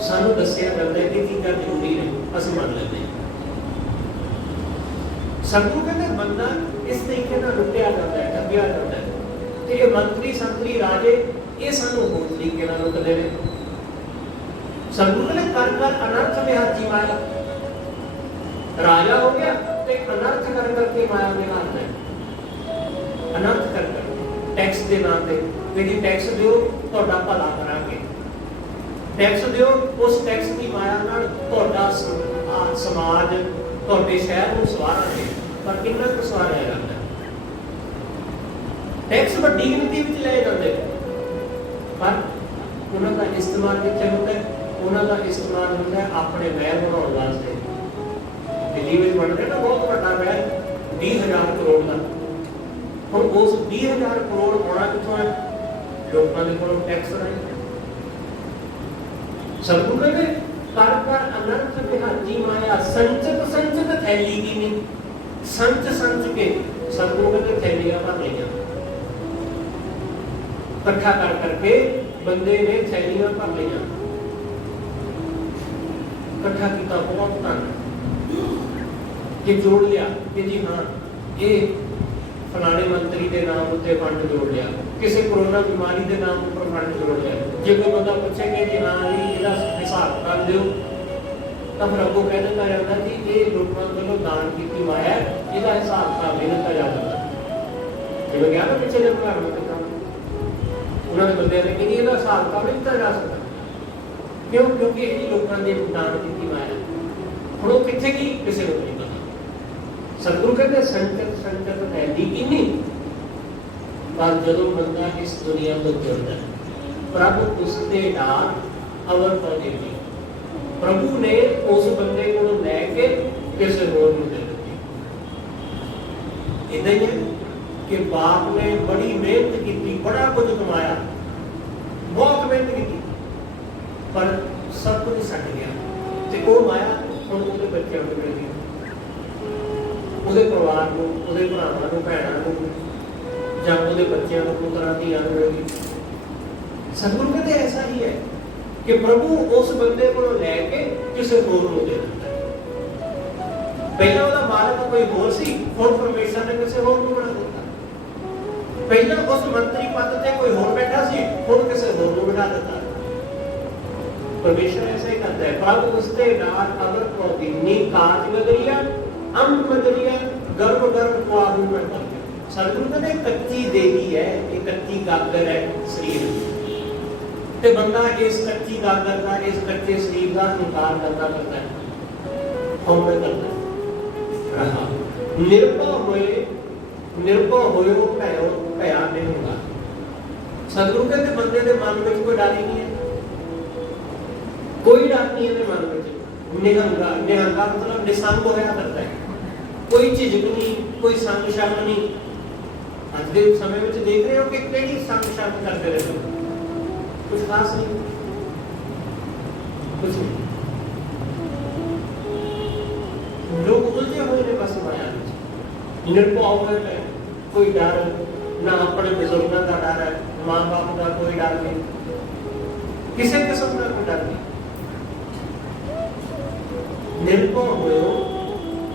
ਸਾਨੂੰ ਦੱਸਿਆ ਜਾਂਦਾ ਹੈ ਕਿ ਚੀਜ਼ਾਂ ਜ਼ਰੂਰੀ ਨੇ, ਅਸੀਂ ਮੰਨ ਲੈਂਦੇ ਹਾਂ। ਸਤਿਗੁਰੂ ਕਹਿੰਦੇ ਬੰਦਾ ਇਸ ਤਰੀਕੇ ਨਾਲ ਲੁੱਟਿਆ ਜਾਂਦਾ ਹੈ, ਠੱਗਿਆ ਜਾਂਦਾ ਹੈ। ਤੇ ਇਹ ਮੰਤਰੀ ਸੰਤਰੀ ਰਾਜੇ ਇਹ ਸਾਨੂੰ ਹੋਰ ਤਰੀਕੇ ਨਾਲ ਲੁੱਟਦੇ ਨੇ। ਸਤਿਗੁਰੂ ਕਹਿੰਦੇ ਕਰ ਕਰ ਅਨਰਥ ਵਿਆਜੀ ਮਾਇਆ। ਰਾਜਾ ਹੋ ਗਿਆ ਤੇ ਅਨਰਥ ਕਰ ਕਰਕੇ ਮਾਇਆ ਦੇ ਹੱਥ ਹੈ। ਅਨਰਥ ਕਰ ਕਰ ਟੈਕਸ ਦੇ ਨਾਂ ਤੇ ਕਿ ਜੀ ਟੈਕਸ ਦਿਓ ਤੁਹਾਡਾ ਭਲਾ ਕਰਾਂਗੇ, ਟੈਕਸ ਦਿਓ, ਉਸ ਟੈਕਸ ਦੀ ਮਾਇਆ ਨਾਲ ਤੁਹਾਡਾ ਸਮਾਜ, ਤੁਹਾਡੇ ਸ਼ਹਿਰ ਨੂੰ ਸਵਾਰਾਂਗੇ। ਪਰ ਕਿੰਨਾ ਕੁ ਸਵਾਰਿਆ ਜਾਂਦਾ? ਟੈਕਸ ਵੱਡੀ ਗਿਣਤੀ ਵਿੱਚ ਲਏ ਜਾਂਦੇ, ਪਰ ਉਹਨਾਂ ਦਾ ਇਸਤੇਮਾਲ ਕਿੱਥੇ ਹੁੰਦਾ ਹੈ? ਉਹਨਾਂ ਦਾ ਇਸਤੇਮਾਲ ਹੁੰਦਾ ਹੈ ਆਪਣੇ ਮਹਿਲ ਬਣਾਉਣ ਵਾਸਤੇ। ਦਿੱਲੀ ਵਿੱਚ ਬਣ ਰਿਹਾ ਨਾ ਬਹੁਤ ਵੱਡਾ ਮਹਿਲ 20,000 ਕਰੋੜ ਦਾ। ਹੁਣ ਉਸ 20,000 ਕਰੋੜ ਆਉਣਾ ਕਿੱਥੋਂ ਹੈ? ਲੋਕਾਂ ਦੇ ਕੋਲੋਂ ਟੈਕਸ ਰਾਹੀਂ। ਸਤਿਗੁਰੂ ਕਹਿੰਦੇ ਕਰ ਕਰ ਅਨਰਥ ਵਿਹਾਜੀ ਮਾਇਆ, ਸੰਚਤ ਸੰਚਤ ਥੈਲੀ ਦੀ ਨਹੀਂ। ਸੰਚ ਕੇ ਸਤਿਗੁਰੂ ਕਹਿੰਦੇ ਥੈਲੀਆਂ ਭਰ ਲਈਆਂ, ਇਕੱਠਾ ਕਰ ਕਰਕੇ ਬੰਦੇ ਨੇ ਥੈਲੀਆਂ ਭਰ ਲਈਆਂ, ਇਕੱਠਾ ਕੀਤਾ ਬਹੁਤ ਧਨ ਕਿ ਜੋੜ ਲਿਆ ਕਿ ਜੀ ਹਾਂ ਇਹ ਫਲਾਣੇ ਮੰਤਰੀ ਦੇ ਨਾਮ ਉੱਤੇ ਫੰਡ ਜੋੜ ਲਿਆ, ਕਿਸੇ ਕੋਰੋਨਾ ਬਿਮਾਰੀ ਦੇ ਨਾਮ ਉੱਪਰ ਫੰਡ ਜੋੜ ਲਿਆ। ਜੇ ਕੋਈ ਬੰਦਾ ਪੁੱਛੇ ਕਿ ਜੀ ਹਾਂ ਇਹਦਾ ਹਿਸਾਬ ਕਰ ਦਿਓ, ਤਾਂ ਫਿਰ ਅੱਗੋਂ ਕਹਿ ਦਿੱਤਾ ਜਾਂਦਾ ਜੀ ਇਹ ਲੋਕਾਂ ਵੱਲੋਂ ਦਾਨ ਕੀਤੀ ਮਾਇਆ, ਇਹਦਾ ਹਿਸਾਬ ਕਰ ਨਹੀਂ ਦਿੱਤਾ ਜਾਂਦਾ। ਜਿਵੇਂ ਕਿਹਾ ਨਾ ਪਿੱਛੇ ਜੇ ਪ੍ਰਧਾਨ ਉਹਨਾਂ ਦੇ ਬੰਦਿਆਂ ਨੇ ਕਿ ਇਹਦਾ ਹਿਸਾਬ ਕਰ ਨਹੀਂ ਦਿੱਤਾ ਜਾ ਸਕਦਾ। ਕਿਉਂ? ਕਿਉਂਕਿ ਇਹ ਲੋਕਾਂ ਦੇ ਦਾਨ ਕੀਤੀ ਮਾਇਆ। ਹੁਣ ਉਹ ਕਿੱਥੇ ਗਈ ਕਿਸੇ ਨੂੰ ਨਹੀਂ ਪਤਾ। ਸਤਿਗੁਰੂ ਕਹਿੰਦੇ ਸੰਚਤ ਥੈਲੀ ਕਿੰਨੀ, ਪਰ ਜਦੋਂ ਬੰਦਾ ਇਸ ਦੁਨੀਆ ਤੋਂ ਜੁੜਦਾ ਪ੍ਰਭੂ ਉਸ ਦੇ ਨਾਲ ਅਵਰ ਪਾਉਂਦੇ ਨੇ। ਪ੍ਰਭੂ ਨੇ ਉਸ ਬੰਦੇ ਕੋਲੋਂ ਲੈ ਕੇ ਕਿਸੇ ਹੋਰ ਨੂੰ ਦੇ ਦਿੱਤੀ। ਇਦਾਂ ਹੀ ਹੈ ਕਿ ਬਾਪ ਨੇ ਬੜੀ ਮਿਹਨਤ ਕੀਤੀ, ਬੜਾ ਕੁਝ ਕਮਾਇਆ, ਬਹੁਤ ਮਿਹਨਤ ਕੀਤੀ, ਪਰ ਸਭ ਕੁਝ ਛੱਡ ਗਿਆ ਤੇ ਉਹ ਮਾਇਆ ਹੁਣ ਉਹਦੇ ਬੱਚਿਆਂ ਨੂੰ ਮਿਲ ਗਈ, ਉਹਦੇ ਪਰਿਵਾਰ ਨੂੰ, ਉਹਦੇ ਭਰਾਵਾਂ ਨੂੰ, ਭੈਣਾਂ ਨੂੰ, ਜਾਂ ਉਹਦੇ ਬੱਚਿਆਂ ਨੂੰ, ਪੁੱਤਰਾਂ ਧੀਆਂ ਨੂੰ ਮਿਲ ਗਈ। ਸਤਿਗੁਰੂ ਕਹਿੰਦੇ ਐਸਾ ਹੀ ਹੈ ਕਿ ਪ੍ਰਭੂ ਉਸ ਬੰਦੇ ਕੋਲੋਂ ਲੈ ਕੇ ਕਿਸੇ ਹੋਰ ਨੂੰ ਦੇ ਦਿੰਦਾ। ਪਹਿਲਾਂ ਉਹਦਾ ਮਾਲਕ ਕੋਈ ਹੋਰ ਸੀ, ਹੁਣ ਪਰਮੇਸ਼ਰ ਨੇ ਕਿਸੇ ਹੋਰ ਨੂੰ ਬਣਾ ਦਿੱਤਾ। ਪਹਿਲਾਂ ਉਸ ਮੰਤਰੀ ਪਦ ਤੇ ਕੋਈ ਹੋਰ ਬੈਠਾ ਸੀ, ਹੁਣ ਕਿਸੇ ਹੋਰ ਨੂੰ ਬਿਠਾ ਦਿੱਤਾ। परमेश्वर ऐसा ही करता है। प्रभु उसके नार अगर को दिन्नी काज बदलिया अम बदलिया गर्भ गर्भ को आगू में कर दिया। सतगुरु कहते कच्ची देवी है, ये कच्ची गागर है शरीर, ते बंदा इस कच्ची गागर का, इस कच्चे शरीर का इनकार करता है, होमड़ करता है। निर्भय होयो भया नहीं होगा। सतगुरु कहते बंदे के मन में कोई डर ही नहीं है, कोई डर नहीं है मन में। निहंकार, निहंकार मतलब निसंग होया करता है, कोई झिझक नहीं, कोई संग शर्म नहीं। अज के समय में देख रहे हो कि कई संग शर्म करते रहते हो, कुछ खास नहीं, कुछ नहीं। लोग उलझे हुए ने बस माया में, निर्भय हुए, कोई डर ना, अपने बुजुर्गों का डर है, माँ बाप का कोई डर नहीं, किसी किस्म का कोई डर नहीं। निर्भय होयो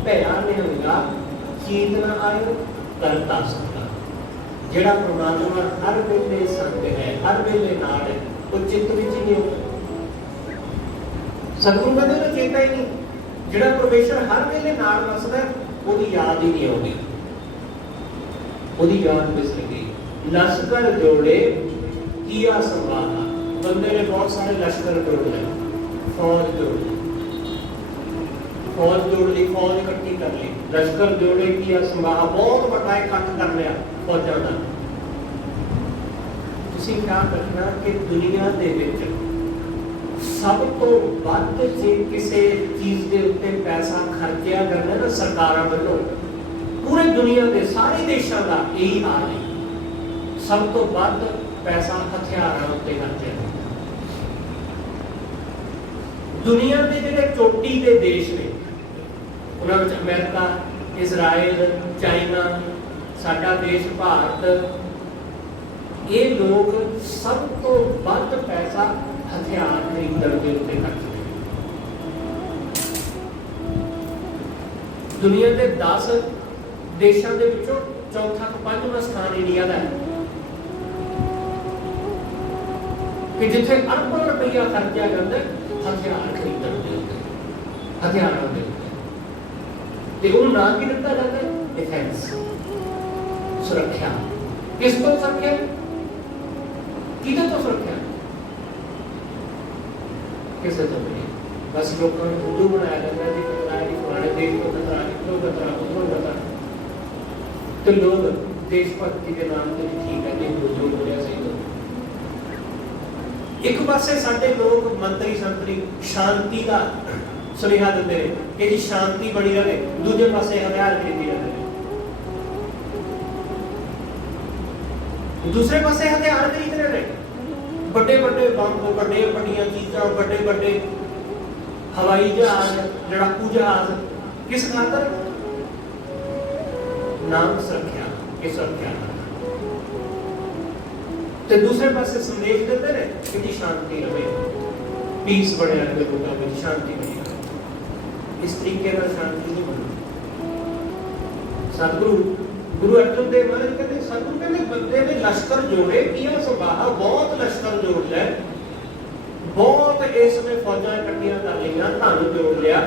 भया नहीं होगा, चीत ना आयो करता सकता। जेड़ा परमात्मा हर वेले संग है, हर वेले नाल है, वो चित्त विच नहीं होगा। सतगुरु कहते ना चेता ही नहीं, जेड़ा परमेश्वर हर वेले नाल वसदा है, ओदी याद ही नहीं होगी, ओदी याद विसर गई। लश्कर जोड़े किया संभाला, बंदे ने बहुत सारे लश्कर जोड़ लिया, फौज जोड़ ली, फौज जोड़ ली, फौज इकट्ठी कर ली, लश्कर जोड़े किया संभाला, बहुत बड़ा इकट्ठ कर लिया फौजां दा। तुसीं क्या करना कि दुनिया दे विच सब तो वध जे किसी चीज के उत्ते पैसा खर्चिया करना ना सरकारां वल्लों, पूरे दुनिया के सारे देशों का यही हाल है, सब तो वध पैसा हथियारों उत्ते खर्चिया। दुनिया के जिहड़े चोटी के देश ने, उन्होंने अमेरिका, इजराइल, चाइना, साडा देश भारत, ये लोग सब तो वध पैसा हथियार खरीदण के उत्ते खर्चदे। दुनिया के 10 देशों के विचों चौथा तो 5वां स्थान इंडिया का है कि जिथे अरबों रुपया खर्चा करता है हथियार खरीदण के उत्ते, हथियारों के उत्ते। ते उन्होंने नाम की दिता जाता है डिफेंस, सुरक्षा। किस तो सुरक्षा, किधर तो सुरक्षा, किसे तो नहीं। बस लोगों ने उर्दू बनाया जाता है, खतरा है, फलाने देश को खतरा, इनको खतरा, उनको खतरा। तो लोग देशभक्ति के नाम पे ठीक है, देश को हो गया सही। तो एक पासे साडे लोग मंत्री संतरी शांति का सुनेहा देते हैं कि जी शांति बनी रहे, दूजे पासे हथियार खरीदी रहे, दूसरे पासे हथियार खरीद रहे, बड़े बड़े बंब, बड़े बड़िया चीज़ां, बड़े बड़े हवाई जहाज, लड़ाकू जहाज, किस खातर? नाम सुरक्षा, ये सुरक्षा। तो दूसरे पासे संदेश देते हैं कि जी शांति रहे, पीस बने रहे, लोगों में शांति बनी रहे। इस तरीके का शांति नहीं बनी। सतगुरु गुरु अर्जुन देव महाराज कहते, सतगुरु कहते बंदे ने लश्कर जोड़े किया संभाला, बहुत लश्कर जोड़ लिया, बहुत इसमें फौजां इकट्ठियां कर लिया, धन जोड़ लिया,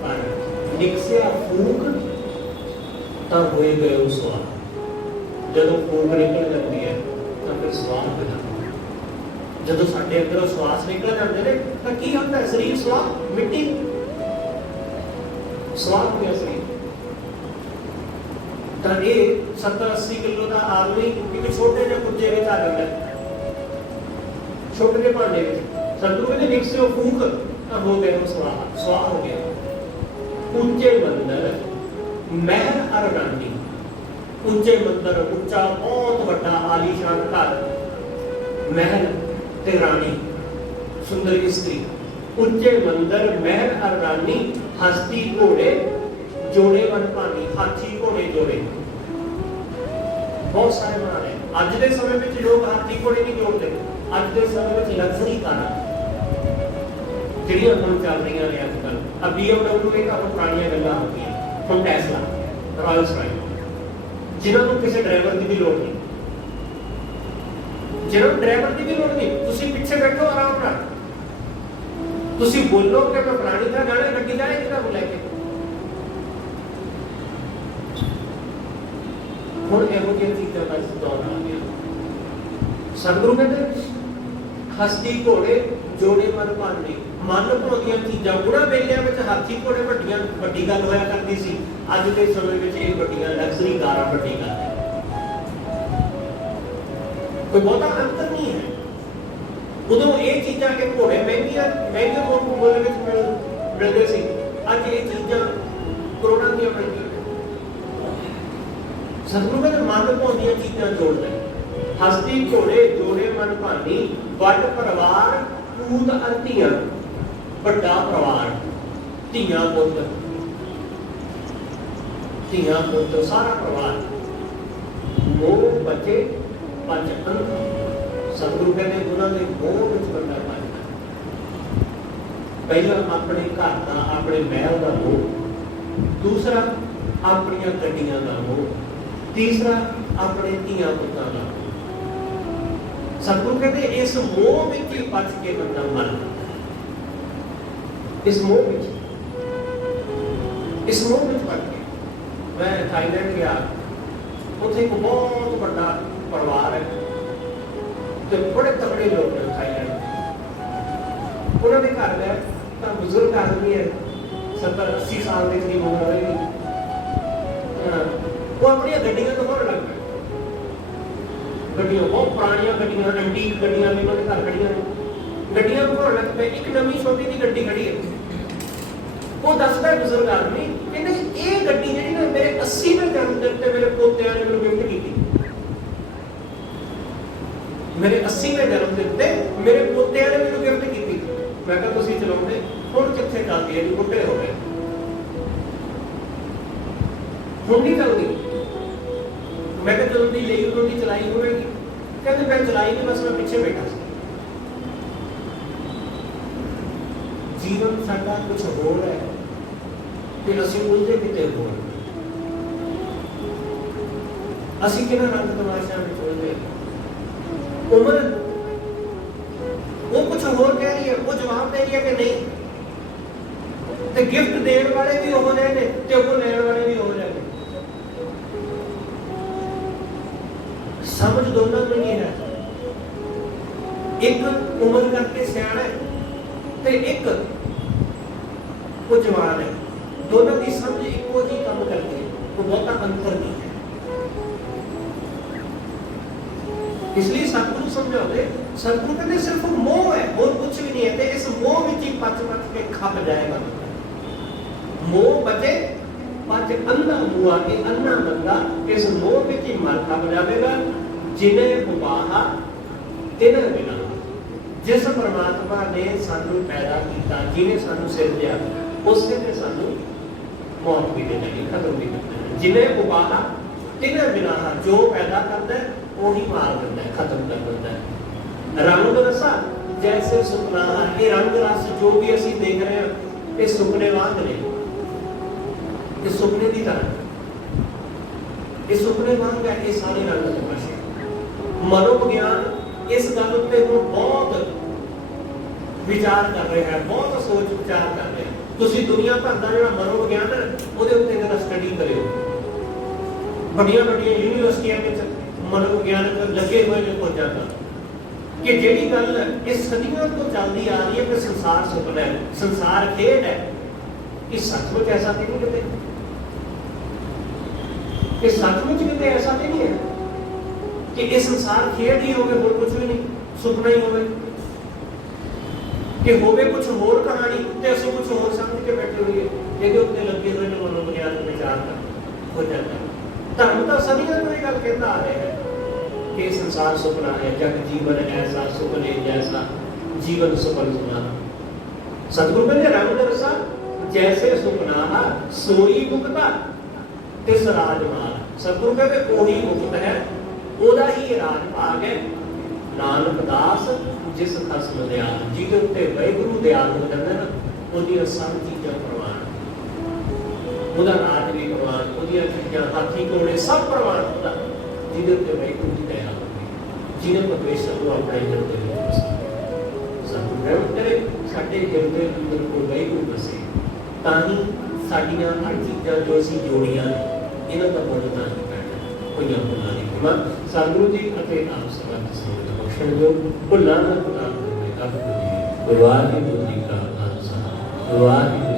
पर निकसिया फूक तो होए गए स्वाह। जब फूक निकल जाती है तो फिर स्वाह हो जाता है। जब साडे अंदरों श्वास निकल जाते हैं तो की होता है? शरीर स्वाह, मिट्टी स्वाह हो गया शरीर। तो ये 70-80 किलो का आदमी एक छोटे ਜਿਹੇ ਕੁੱਜੇ ਵਿੱਚ ਆ ਜਾਂਦਾ ਹੈ, छोटे ਜਿਹੇ ਭਾਂਡੇ ਵਿੱਚ। सतगुरु ने निकसे फूक तो हो गया स्वाह, स्वाह हो गया। ऊंचे मंदिर महल अरगानी, ऊंचे मंदिर, ऊंचा बहुत बड़ा आलीशान घर, महल ते रानी, सुंदर स्त्री, ऊंचे मंदिर महल अरगानी, हस्ती घोड़े जोड़े वन पानी, हाथी घोड़े जोड़े बहुत सारे बना रहे। अज के समय में लोग हाथी घोड़े नहीं जोड़ते, अज के समय में लग्जरी कारां ਜਿਹੜੀਆਂ ਹੁਣ ਚੱਲ ਰਹੀਆਂ ਨੇ ਅੱਜ ਕੱਲ੍ਹ। ਆ BMW ਇਹ ਤਾਂ ਪੁਰਾਣੀਆਂ ਗੱਲਾਂ ਹੋ ਗਈਆਂ, ਹੁਣ ਟੈਸਲਾ, ਰਾਇਲਸ ਰਾਇਲ, ਜਿਨ੍ਹਾਂ ਨੂੰ ਕਿਸੇ ਡਰਾਈਵਰ ਦੀ ਵੀ ਲੋੜ ਨਹੀਂ। ਜਿਹਨਾਂ ਨੂੰ ਡਰਾਈਵਰ ਦੀ ਵੀ ਲੋੜ ਨਹੀਂ, ਤੁਸੀਂ ਪਿੱਛੇ ਬੈਠੋ ਆਰਾਮ ਨਾਲ, ਤੁਸੀਂ ਬੋਲੋ ਕਿ ਮੈਂ ਫਲਾਣੀ ਥਾਂ ਜਾਣਾ, ਗੱਡੀ ਜਾਏਗੀ ਤੁਹਾਨੂੰ ਲੈ ਕੇ। ਹੁਣ ਇਹੋ ਜਿਹੀਆਂ ਚੀਜ਼ਾਂ ਦਾ ਦੌਰ ਆ ਗਿਆ। ਸਤਿਗੁਰੂ ਕਹਿੰਦੇ ਹਸਤੀ ਘੋੜੇ ਜੋੜੇ ਮਨ ਭਾਣੇ, ਮਨ ਭਾਉਂਦੀਆਂ ਚੀਜ਼ਾਂ। ਗੁਣਾ ਵੇਲਿਆਂ ਵਿੱਚ ਹਾਥੀ ਘੋੜੇ ਵੱਡੀ ਗੱਲ ਹੋਇਆ ਕਰਦੀ ਸੀ। ਅੱਜ ਦੇ ਸਮੇਂ ਵਿੱਚ ਇਹ ਵੱਡੀਆਂ ਲਗਜ਼ਰੀ ਕਾਰਾਂ ਵੱਡੀ ਗੱਲ ਹੈ। ਕੋਈ ਬਹੁਤਾ ਅੰਤਰ ਨਹੀਂ ਹੈ। ਉਦੋਂ ਇਹ ਚੀਜ਼ਾਂ ਕਿ ਘੋੜੇ ਮਹਿੰਗੇ ਮੁੱਲ ਵਿੱਚ ਮਿਲਦੇ ਸੀ, ਅੱਜ ਇਹ ਚੀਜ਼ਾਂ ਕਰੋੜਾਂ ਦੀਆਂ ਮਿਲਦੀਆਂ। ਸਤਿਗੁਰੂ ਕਹਿੰਦੇ ਮਨ ਭਾਉਂਦੀਆਂ ਚੀਜ਼ਾਂ ਜੋੜ ਲੈ, ਹਸਤੀ ਘੋੜੇ ਜੋੜੇ ਮਨ ਭਾਨੀ, ਵੱਡ ਪਰਿਵਾਰ ਪੂਤ ਅੰਤੀਆਂ, ਵੱਡਾ ਪਰਿਵਾਰ, ਧੀਆਂ ਪੁੱਤ ਸਾਰਾ ਪਰਿਵਾਰ, ਮੋਹ ਬਚੇ ਪੰਜ ਅੰਤ। ਸਤਿਗੁਰੂ ਕਹਿੰਦੇ ਉਹਨਾਂ ਦੇ ਮੋਹ ਵਿੱਚ ਵੱਡਾ ਪੰਜ। ਪਹਿਲਾ ਆਪਣੇ ਘਰ ਦਾ, ਆਪਣੇ ਮਹਿਲ ਦਾ ਮੋਹ, ਦੂਸਰਾ ਆਪਣੀਆਂ ਗੱਡੀਆਂ ਦਾ ਮੋਹ, ਤੀਸਰਾ ਆਪਣੇ ਧੀਆਂ ਪੁੱਤਾਂ ਦਾ। ਸਤਿਗੁਰੂ ਕਹਿੰਦੇ ਇਸ ਮੋਹ ਵਿੱਚ ਹੀ ਬਚ ਕੇ ਬੰਦਾ ਮਰ, ਇਸ ਮੋਹ ਵਿੱਚ ਬਚ ਕੇ। ਮੈਂ ਥਾਈਲੈਂਡ ਗਿਆ, ਉੱਥੇ ਇੱਕ ਬਹੁਤ ਵੱਡਾ ਪਰਿਵਾਰ ਹੈ ਤੇ ਬੜੇ ਤਕੜੇ ਲੋਕ ਨੇ ਥਾਈਲੈਂਡ। ਉਹਨਾਂ ਦੇ ਘਰ ਗਏ ਤਾਂ ਬਜ਼ੁਰਗ ਆਦਮੀ ਹੈ, 70-80 ਸਾਲ ਦੇ ਕਰੀਬ ਉਮਰ ਹੋਏਗੀ। ਉਹ ਆਪਣੀਆਂ ਗੱਡੀਆਂ ਤੋਂ ਬਾਹਰ ਲੱਗ ਪਏ। ਗੱਡੀਆਂ ਬਹੁਤ ਪੁਰਾਣੀਆਂ ਗੱਡੀਆਂ, ਐਂਟੀਕ ਗੱਡੀਆਂ ਵੀ ਉਹਨਾਂ ਦੇ ਘਰ ਖੜੀਆਂ ਨੇ। ਗੱਡੀਆਂ ਤੋਂ ਲੱਗ ਪਏ। ਇੱਕ ਨਵੀਂ ਛੋਟੀ ਜਿਹੀ ਗੱਡੀ ਖੜੀ ਹੈ। ਉਹ ਦੱਸਦਾ ਬਜ਼ੁਰਗ ਆਦਮੀ, ਕਹਿੰਦੇ ਇਹ ਗੱਡੀ ਜਿਹੜੀ ਨਾ ਮੇਰੇ 80ਵੇਂ ਜਨਮ ਦਿਨ ਤੇ ਮੇਰੇ ਪੋਤਿਆਂ ਨੇ ਮੈਨੂੰ ਗਿਫਟ ਕੀਤੀ। ਮੇਰੇ 80ਵੇਂ ਜਨਮ ਦਿਨ ਤੇ ਮੇਰੇ ਪੋਤਿਆਂ ਨੇ ਮੈਨੂੰ ਗਿਫਟ ਕੀਤੀ। ਮੈਂ ਕਿਹਾ ਤੁਸੀਂ ਚਲਾਉਂਦੇ, ਹੁਣ ਕਿੱਥੇ ਚੱਲਦੀ ਹੈ ਜੀ, ਬੁੱਢੇ ਹੋ ਗਏ, ਹੁਣ ਨਹੀਂ ਚੱਲਦੀ। ਮੈਂ ਕਿਹਾ ਜਦੋਂ ਦੀ ਲਈ ਉਦੋਂ ਦੀ ਚਲਾਈ ਹੋਵੇਗੀ। ਕਹਿੰਦੇ ਮੈਂ ਚਲਾਈ ਨਹੀਂ, ਬਸ ਮੈਂ ਪਿੱਛੇ ਬੈਠਾ ਸੀ। ਜੀਵਨ ਸਾਡਾ ਕੁਝ ਹੋਰ ਹੈ ਤੇ ਅਸੀਂ ਉਲਝੇ ਕਿਤੇ ਹੋਰ। ਅਸੀਂ ਕਿਹਨਾਂ ਰੰਗ ਤਮਾਸ਼ਿਆਂ ਵਿੱਚ ਉਲਝੇ। ਉਮਰ ਉਹ ਕੁਝ ਹੋਰ ਕਹਿ ਰਹੀ ਹੈ, ਉਹ ਜਵਾਬ ਦੇ ਰਹੀ ਹੈ ਕਿ ਨਹੀਂ। ਤੇ ਗਿਫਟ ਦੇਣ ਵਾਲੇ ਵੀ ਉਹ ਜਿਹੇ ਨੇ ਤੇ ਉਹ ਲੈਣ ਵਾਲੇ ਵੀ ਉਹ ਜਿਹੇ ਨੇ। ਸਮਝ ਦੋਨਾਂ ਨੂੰ ਨਹੀਂ ਹੈ। ਇੱਕ ਉਮਰ ਕਰਕੇ ਸਿਆਣਾ ਹੈ ਤੇ ਇੱਕ ਉਹ ਜਵਾਨ ਹੈ। ਦੋਨਾਂ ਦੀ ਸਮਝ ਇੱਕੋ ਜਿਹੀ ਕੰਮ ਕਰਦੀ ਹੈ, ਉਹ ਬਹੁਤਾ ਅੰਤਰ ਨਹੀਂ ਹੈ। ਇਸ ਲਈ ਸਤਿਗੁਰੂ ਸਮਝਾਉਂਦੇ, ਸਤਿਗੁਰੂ ਕਹਿੰਦੇ ਸਿਰਫ ਮੋਹ ਹੈ, ਹੋਰ ਕੁਝ ਵੀ ਨਹੀਂ ਹੈ। ਤੇ ਇਸ ਮੋਹ ਵਿੱਚ ਹੀ ਪਚ ਕੇ ਖੱਪ ਜਾਏਗਾ। ਮੋਹ ਬਚੇ ਪੰਜ ਅੰਨਾ ਮੂਆ, ਕੇ ਅੰਨਾ ਬੰਦਾ ਇਸ ਮੋਹ ਵਿੱਚ ਹੀ ਮਰ ਖੱਪ ਜਾਵੇਗਾ। ਜਿਨੇ ਉਪਾਹਾ ਤਿਨ ਬਿਨਾ, ਜਿਸ ਪਰਮਾਤਮਾ ਨੇ ਸਾਨੂੰ ਪੈਦਾ ਕੀਤਾ, ਜਿਹਨੇ ਸਾਨੂੰ ਸਿਰਜਿਆ, ਉਸੇ ਨੇ ਸਾਨੂੰ ਮੌਤ ਵੀ ਦੇ ਦੇਣੀ, ਖਤਮ ਵੀ ਕਰ ਦੇਣਾ। ਜਿਨੇ ਉਪਾਹਾ ਤਿਨ ਬਿਨਾ, ਜੋ ਪੈਦਾ ਕਰਦਾ ਹੈ ਉਹੀ ਮਾਰ ਦਿੰਦਾ ਹੈ, ਖਤਮ ਕਰ ਦਿੰਦਾ ਹੈ। ਰੰਗ ਰਸਾ ਜੈਸੇ ਸੁਪਨਾ, ਇਹ ਰੰਗ ਰਸ ਜੋ ਵੀ ਅਸੀਂ ਦੇਖ ਰਹੇ ਹਾਂ ਇਹ ਸੁਪਨੇ ਵਾਂਗ ਨੇ। ਇਹ ਸੁਪਨੇ ਦੀ ਤਰ੍ਹਾਂ, ਇਹ ਸੁਪਨੇ ਵਾਂਗ ਹੈ। ਇਹ ਸਾਰੇ ਰੰਗ ਤਮਾਸ਼ੇ। ਮਨੋਵਿਗਿਆਨ ਇਸ ਗੱਲ ਉੱਤੇ ਹੁਣ ਬਹੁਤ ਵਿਚਾਰ ਕਰ ਰਿਹਾ ਹੈ, ਬਹੁਤ ਸੋਚ ਵਿਚਾਰ ਕਰ ਰਿਹਾ ਹੈ। ਤੁਸੀਂ ਦੁਨੀਆ ਭਰ ਦਾ ਜਿਹੜਾ ਮਨੋਵਿਗਿਆਨ ਹੈ ਉਹਦੇ ਉੱਤੇ ਜਰਾ ਸਟੱਡੀ ਕਰਿਓ। ਵੱਡੀਆਂ ਯੂਨੀਵਰਸਿਟੀਆਂ ਵਿੱਚ ਮਨੋਵਿਗਿਆਨਕ ਲੱਗੇ ਹੋਏ ਨੇ ਖੋਜਾਂ ਦਾ, ਕਿ ਜਿਹੜੀ ਗੱਲ ਇਹ ਸਦੀਆਂ ਤੋਂ ਚੱਲਦੀ ਆ ਰਹੀ ਹੈ ਕਿ ਸੰਸਾਰ ਸੁਪਨਾ ਹੈ, ਸੰਸਾਰ ਖੇਡ ਹੈ, ਇਹ ਸੱਚਮੁੱਚ ਐਸਾ ਤੇ ਨਹੀਂ ਕਿਤੇ, ਇਹ ਸੱਚਮੁੱਚ ਕਿਤੇ ਐਸਾ ਤੇ ਨਹੀਂ ਹੈ ਕਿ ਇਹ ਸੰਸਾਰ ਖੇਡ ਹੀ ਹੋਵੇ, ਹੋਰ ਕੁਝ ਵੀ ਨਹੀਂ, ਸੁਪਨਾ ਹੀ ਹੋਵੇ, ਕਿ ਹੋਵੇ ਕੁਝ ਹੋਰ ਕਹਾਣੀ ਤੇ ਅਸੀਂ ਕੁਝ ਹੋਰ ਸਮਝ ਕੇ ਬੈਠੇ ਹੋਈਏ। ਇਹਦੇ ਉੱਤੇ ਲੱਗੇ ਹੋਏ ਨੇ ਮਨੋਵਿਗਿਆਨਕ ਵਿਚਾਰ ਹੋ ਜਾਂਦਾ। ਧਰਮ ਤਾਂ ਸਦੀਆਂ ਤੋਂ ਇਹ ਗੱਲ ਕਹਿੰਦਾ ਆ ਰਿਹਾ ਹੈ कि संसार सुपना है, जग जीवन ऐसा सुपने जैसा, जीवन सुपन सुना। सतगुरु कहते रंग रसा जैसे सुपना सोई मुक्ता तिस राजमाल। सतगुरु कहते ओही मुक्त है, ओदा ही राज भाग है। नानक दास जिस खसम दयाल, जिहदे उत्ते वाहिगुरू दयाल हो जांदा ना, ओदियां सब चीज़ां प्रवान, ओदा राज भी प्रवान, ओदियां चीज़ां हाथी घोड़े सब प्रवान होता, जिहदे उत्ते वाहिगुरू दी दया होंदी। ਜਿਹਨੇ ਪਰਮੇਸ਼ਰ ਨੂੰ ਆਪਣੇ ਹਿਰਦੇ ਵਿੱਚ ਵਸਾਇਆ। ਸਾਨੂੰ ਰਹਿਮਤ ਕਰੇ ਸਾਡੇ ਹਿਰਦੇ ਅੰਦਰ ਕੋਈ ਵਾਹਿਗੁਰੂ ਵਸੇ, ਤਾਂ ਹੀ ਸਾਡੀਆਂ ਹਰ ਚੀਜ਼ਾਂ ਜੋ ਅਸੀਂ ਜੋੜੀਆਂ ਨੇ ਇਹਨਾਂ ਦਾ ਮੁੱਲ ਤਾਂ ਹੀ ਪੈਣਾ। ਹੋਈਆਂ ਭੁੱਲਾਂ ਦੀ ਖਿਮਾ ਸਤਿਗੁਰੂ ਜੀ ਅਤੇ ਆਪ ਸਭਾ ਦੀ ਸੰਗਤ ਬਖਸ਼ਣ ਜੋ ਭੁੱਲਾਂ ਦਾ ਖੁਦਾ ਕਰੇਗਾ। ਵਾਹਿਗੁਰੂ ਜੀ ਕਾ ਖਾਲਸਾ ਵਾਹਿਗੁਰੂ